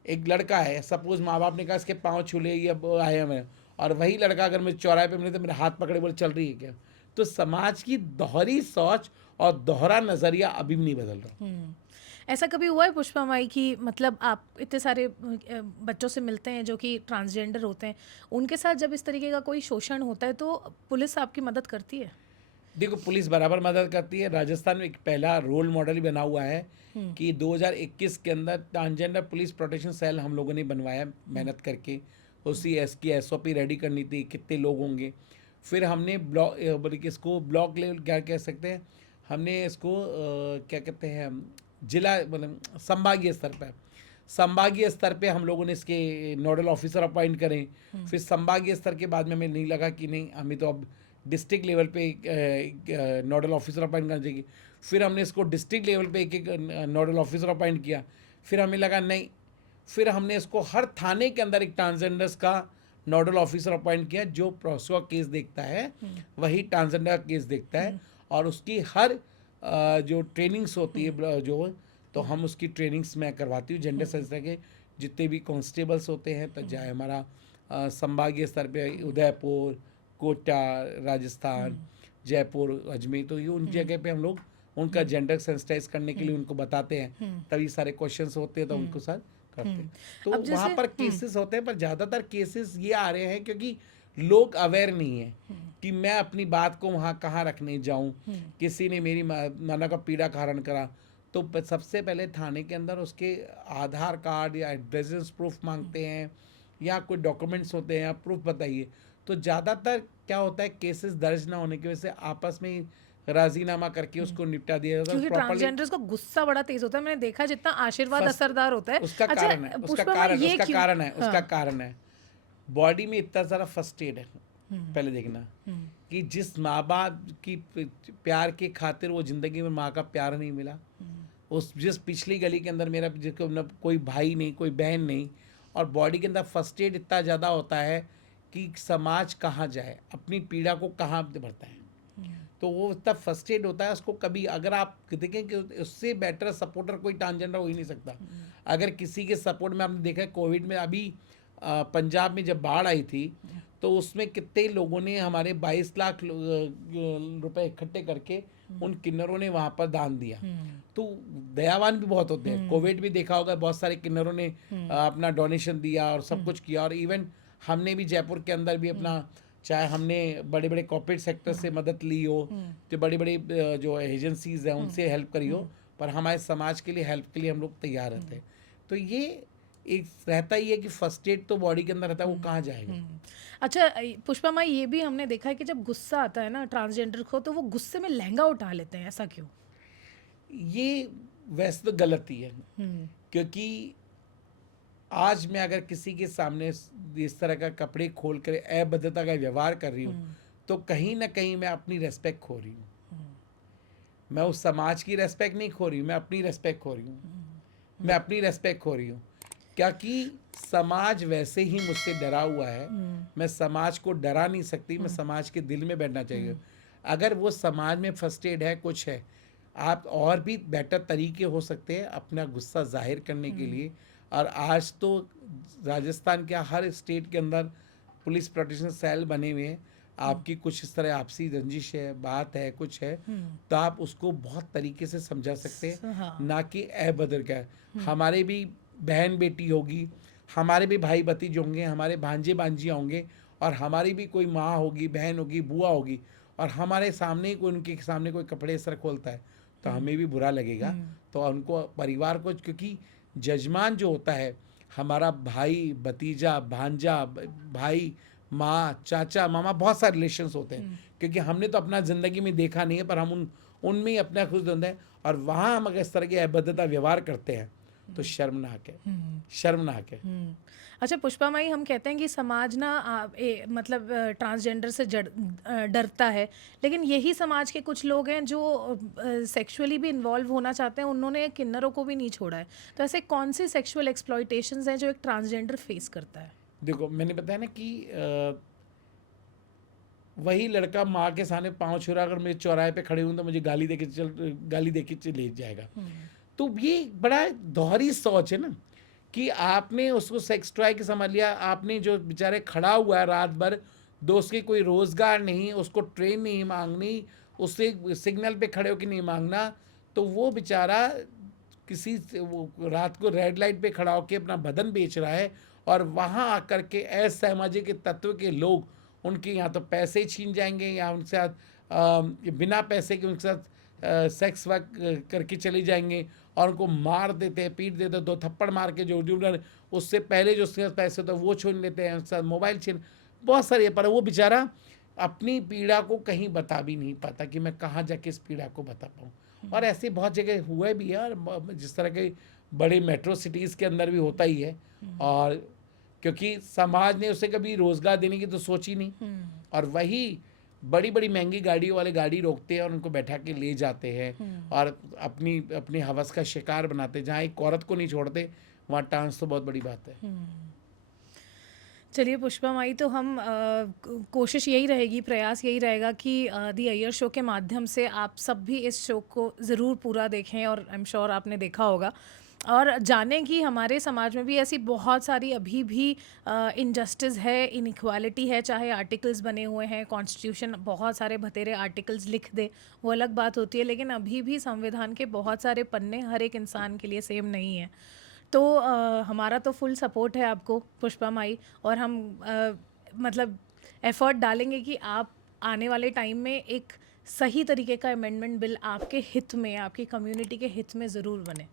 एक लड़का है, सपोज माँ बाप ने कहा इसके पाँव छू ले, ये आया मैं, और वही लड़का अगर मैं चौराहे पे मिले तो मेरे हाथ पकड़े बोले चल रही है क्या। तो समाज की दोहरी सोच और दोहरा नज़रिया अभी भी नहीं बदल रहा। ऐसा कभी हुआ है पुष्पा माई कि मतलब आप इतने सारे बच्चों से मिलते हैं जो कि ट्रांसजेंडर होते हैं, उनके साथ जब इस तरीके का कोई शोषण होता है तो पुलिस आपकी मदद करती है? देखो, पुलिस बराबर मदद करती है। राजस्थान में एक पहला रोल मॉडल ही बना हुआ है कि 2021 के अंदर ट्रांसजेंडर पुलिस प्रोटेक्शन सेल हम लोगों ने बनवाया मेहनत करके। उसी की SOP रेडी करनी थी, कितने लोग होंगे। फिर हमने बल्कि इसको ब्लॉक लेवल क्या कह सकते हैं, हमने इसको क्या कहते हैं जिला मतलब संभागीय स्तर पे हम लोगों ने इसके नोडल ऑफिसर अपॉइंट करें। फिर संभागीय स्तर के बाद में हमें नहीं लगा कि नहीं, हमें तो अब डिस्ट्रिक्ट लेवल पे नोडल ऑफिसर अपॉइंट करना चाहिए। फिर हमने इसको डिस्ट्रिक्ट लेवल पे एक नोडल ऑफिसर अपॉइंट किया। फिर हमें लगा नहीं, फिर हमने इसको हर थाने के अंदर एक ट्रांसजेंडर्स का नोडल ऑफिसर अपॉइंट किया जो प्रोसो केस देखता है, वही ट्रांसजेंडर केस देखता है। और उसकी हर जो ट्रेनिंग्स होती है तो हम उसकी ट्रेनिंग्स मैं करवाती हूँ। जेंडर सेंसिटिव के जितने भी कांस्टेबल्स होते हैं, तो चाहे हमारा संभागीय स्तर पे उदयपुर, कोटा, राजस्थान, जयपुर, अजमेर, तो ये उन जगह पे हम लोग उनका जेंडर सेंसिटाइज करने के लिए उनको बताते हैं। तभी सारे क्वेश्चंस होते हैं तो उनको साथ करते हैं। तो वहाँ पर केसेस होते हैं, पर ज़्यादातर केसेस ये आ रहे हैं क्योंकि लोग अवेयर नहीं है कि मैं अपनी बात को वहाँ कहाँ रखने जाऊँ। किसी ने मेरी माना का पीड़ा का हरण करा तो सबसे पहले थाने के अंदर उसके आधार कार्ड या एड्रेस प्रूफ मांगते हैं या कोई डॉक्यूमेंट्स होते हैं या प्रूफ बताइए। तो ज़्यादातर क्या होता है, केसेस दर्ज ना होने की वजह से आपस में राजीनामा करके उसको निपटा दिया जाता है। क्योंकि ट्रांसजेंडर्स का गुस्सा बड़ा तेज होता है, मैंने देखा जितना आशीर्वाद असरदार होता है। उसका कारण है बॉडी में इतना सारा फर्स्ट एड है। पहले देखना कि जिस माँ बाप की प्यार के खातिर वो जिंदगी में माँ का प्यार नहीं मिला, उस जिस पिछली गली के अंदर मेरा जिसको कोई भाई नहीं, कोई बहन नहीं, और बॉडी के अंदर फर्स्ट एड इतना ज़्यादा होता है कि समाज कहाँ जाए, अपनी पीड़ा को कहाँ भरता है। तो वो इतना फर्स्ट एड होता है उसको। कभी अगर आप देखें कि उससे बेटर सपोर्टर कोई ट्रांसजेंडर हो ही नहीं सकता। अगर किसी के सपोर्ट में आपने देखा है कोविड में, अभी पंजाब में जब बाढ़ आई थी तो उसमें कितने लोगों ने हमारे 22 लाख रुपए इकट्ठे करके उन किन्नरों ने वहाँ पर दान दिया। तो दयावान भी बहुत होते हैं। कोविड भी देखा होगा, बहुत सारे किन्नरों ने अपना डोनेशन दिया और सब कुछ किया। और इवन हमने भी जयपुर के अंदर भी अपना, चाहे हमने बड़े बड़े कॉर्पोरेट सेक्टर से मदद ली हो, तो बड़ी बड़ी जो एजेंसीज हैं उनसे हेल्प करी हो, पर हमारे समाज के लिए हेल्प के लिए हम लोग तैयार रहते हैं। तो ये एक रहता ही है कि फर्स्ट एड तो बॉडी के अंदर रहता है, वो कहाँ जाएगा। अच्छा पुष्पा माई, ये भी हमने देखा है कि जब गुस्सा आता है ना ट्रांसजेंडर को तो वो गुस्से में लहंगा उठा लेते हैं, ऐसा क्यों? ये वैसे तो गलती है, क्योंकि आज मैं अगर किसी के सामने इस तरह का कपड़े खोल कर अभद्रता का व्यवहार कर रही हूँ तो कहीं ना कहीं मैं अपनी रेस्पेक्ट खो रही हूँ। मैं उस समाज की रेस्पेक्ट नहीं खो रही हूँ, मैं अपनी रेस्पेक्ट खो रही हूँ। क्योंकि समाज वैसे ही मुझसे डरा हुआ है। मैं समाज को डरा नहीं सकती, मैं समाज के दिल में बैठना चाहिए। अगर वो समाज में फर्स्ट एड है, कुछ है, आप और भी बेटर तरीके हो सकते हैं अपना गुस्सा जाहिर करने के लिए। और आज तो राजस्थान के हर स्टेट के अंदर पुलिस प्रोटेक्शन सेल बने हुए हैं। आपकी कुछ इस तरह आपसी रंजिश है, बात है, कुछ है, तो आप उसको बहुत तरीके से समझा सकते हैं, हाँ। ना कि ए बदल का। हमारे भी बहन बेटी होगी, हमारे भी भाई भतीज होंगे, हमारे भांजे भांजियाँ होंगे, और हमारी भी कोई माँ होगी, बहन होगी, बुआ होगी, और हमारे सामने ही कोई, उनके सामने कोई कपड़े इस तरह खोलता है, तो हमें भी बुरा लगेगा। तो उनको, परिवार को, क्योंकि जजमान जो होता है हमारा भाई, भतीजा, भांजा, भाई, माँ, चाचा, मामा, बहुत सारे रिलेशंस होते हैं, क्योंकि हमने तो अपना ज़िंदगी में देखा नहीं है, पर हम उनमें ही अपना खुश होते हैं, और वहाँ हम अगर इस तरह के अभद्रता व्यवहार करते हैं तो शर्मनाक है, शर्मनाक है। अच्छा पुष्पा माई, हम कहते हैं कि समाज ना मतलब ट्रांसजेंडर से डरता है, लेकिन यही समाज के कुछ लोग हैं जो सेक्सुअली भी इन्वॉल्व होना चाहते हैं, उन्होंने किन्नरों को भी नहीं छोड़ा है। तो ऐसे कौन सी सेक्सुअल एक्सप्लॉयटेशंस हैं जो एक ट्रांसजेंडर फेस करता है? देखो, मैंने बताया ना कि वही लड़का माँ के सामने पाँव छुरा, अगर मैं चौराहे पे खड़े हूँ तो मुझे गाली दे के ले जाएगा। तो ये बड़ा दोहरी सोच है ना, कि आपने उसको सेक्स ट्राई के समझ लिया, आपने जो बेचारे खड़ा हुआ है रात भर, दोस्त के कोई रोज़गार नहीं, उसको ट्रेन नहीं मांगनी, उससे सिग्नल पे खड़े होकर नहीं मांगना, तो वो बेचारा किसी वो रात को रेड लाइट पे खड़ा होकर अपना बदन बेच रहा है, और वहाँ आकर के असामाजिक तत्व के लोग उनके यहाँ तो पैसे छीन जाएंगे, या उनके साथ बिना पैसे के उनके साथ सेक्स वर्क करके चले जाएंगे, और उनको मार देते हैं, पीट देते हैं, 2 थप्पड़ मार के, जो उससे पहले जो उसके पास पैसे होते हैं वो छीन लेते हैं, उसके साथ मोबाइल छीन, बहुत सारी। पर वो बेचारा अपनी पीड़ा को कहीं बता भी नहीं पाता कि मैं कहाँ जाके इस पीड़ा को बता पाऊँ। और ऐसे बहुत जगह हुए भी है, और जिस तरह के बड़े मेट्रो सिटीज़ के अंदर भी होता ही है, और क्योंकि समाज ने उसे कभी रोज़गार देने की तो सोची नहीं, और वही बड़ी बड़ी महंगी गाड़ियों वाले गाड़ी रोकते हैं और उनको बैठा के ले जाते हैं, और अपनी हवस का शिकार बनाते हैं। जहाँ एक औरत को नहीं छोड़ते, वहाँ डांस तो बहुत बड़ी बात है। चलिए पुष्पा माई, तो हम कोशिश यही रहेगी, प्रयास यही रहेगा कि दी अय्यर शो के माध्यम से आप सब भी इस शो को ज़रूर पूरा देखें, और आई एम श्योर आपने देखा होगा, और जानें कि हमारे समाज में भी ऐसी बहुत सारी अभी भी इनजस्टिस है, इनइक्वालिटी है। चाहे आर्टिकल्स बने हुए हैं, कॉन्स्टिट्यूशन बहुत सारे भतेरे आर्टिकल्स लिख दे, वो अलग बात होती है, लेकिन अभी भी संविधान के बहुत सारे पन्ने हर एक इंसान के लिए सेम नहीं है। तो हमारा तो फुल सपोर्ट है आपको पुष्पा माई, और हम मतलब एफर्ट डालेंगे कि आप आने वाले टाइम में एक सही तरीके का अमेंडमेंट बिल आपके हित में, आपकी कम्युनिटी के हित में ज़रूर बने।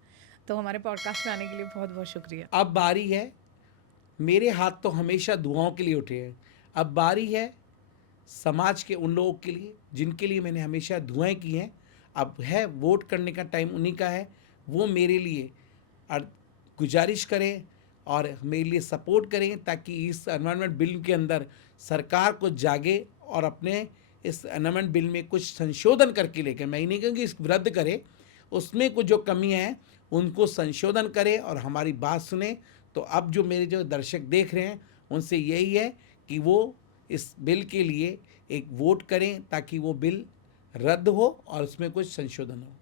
तो हमारे पॉडकास्ट में आने के लिए बहुत बहुत शुक्रिया। अब बारी है, मेरे हाथ तो हमेशा दुआओं के लिए उठे हैं, अब बारी है समाज के उन लोगों के लिए जिनके लिए मैंने हमेशा दुआएं की हैं। अब है वोट करने का टाइम, उन्हीं का है, वो मेरे लिए गुजारिश करें और मेरे लिए सपोर्ट करें, ताकि इस एनवायरनमेंट बिल के अंदर सरकार को जागे और अपने इस एनवायरनमेंट बिल में कुछ संशोधन करके लेकर, मैं नहीं कहूँगी इस रद्द करे, उसमें कुछ जो कमियाँ हैं उनको संशोधन करें और हमारी बात सुने। तो अब जो मेरे जो दर्शक देख रहे हैं उनसे यही है कि वो इस बिल के लिए एक वोट करें, ताकि वो बिल रद्द हो और उसमें कुछ संशोधन हो।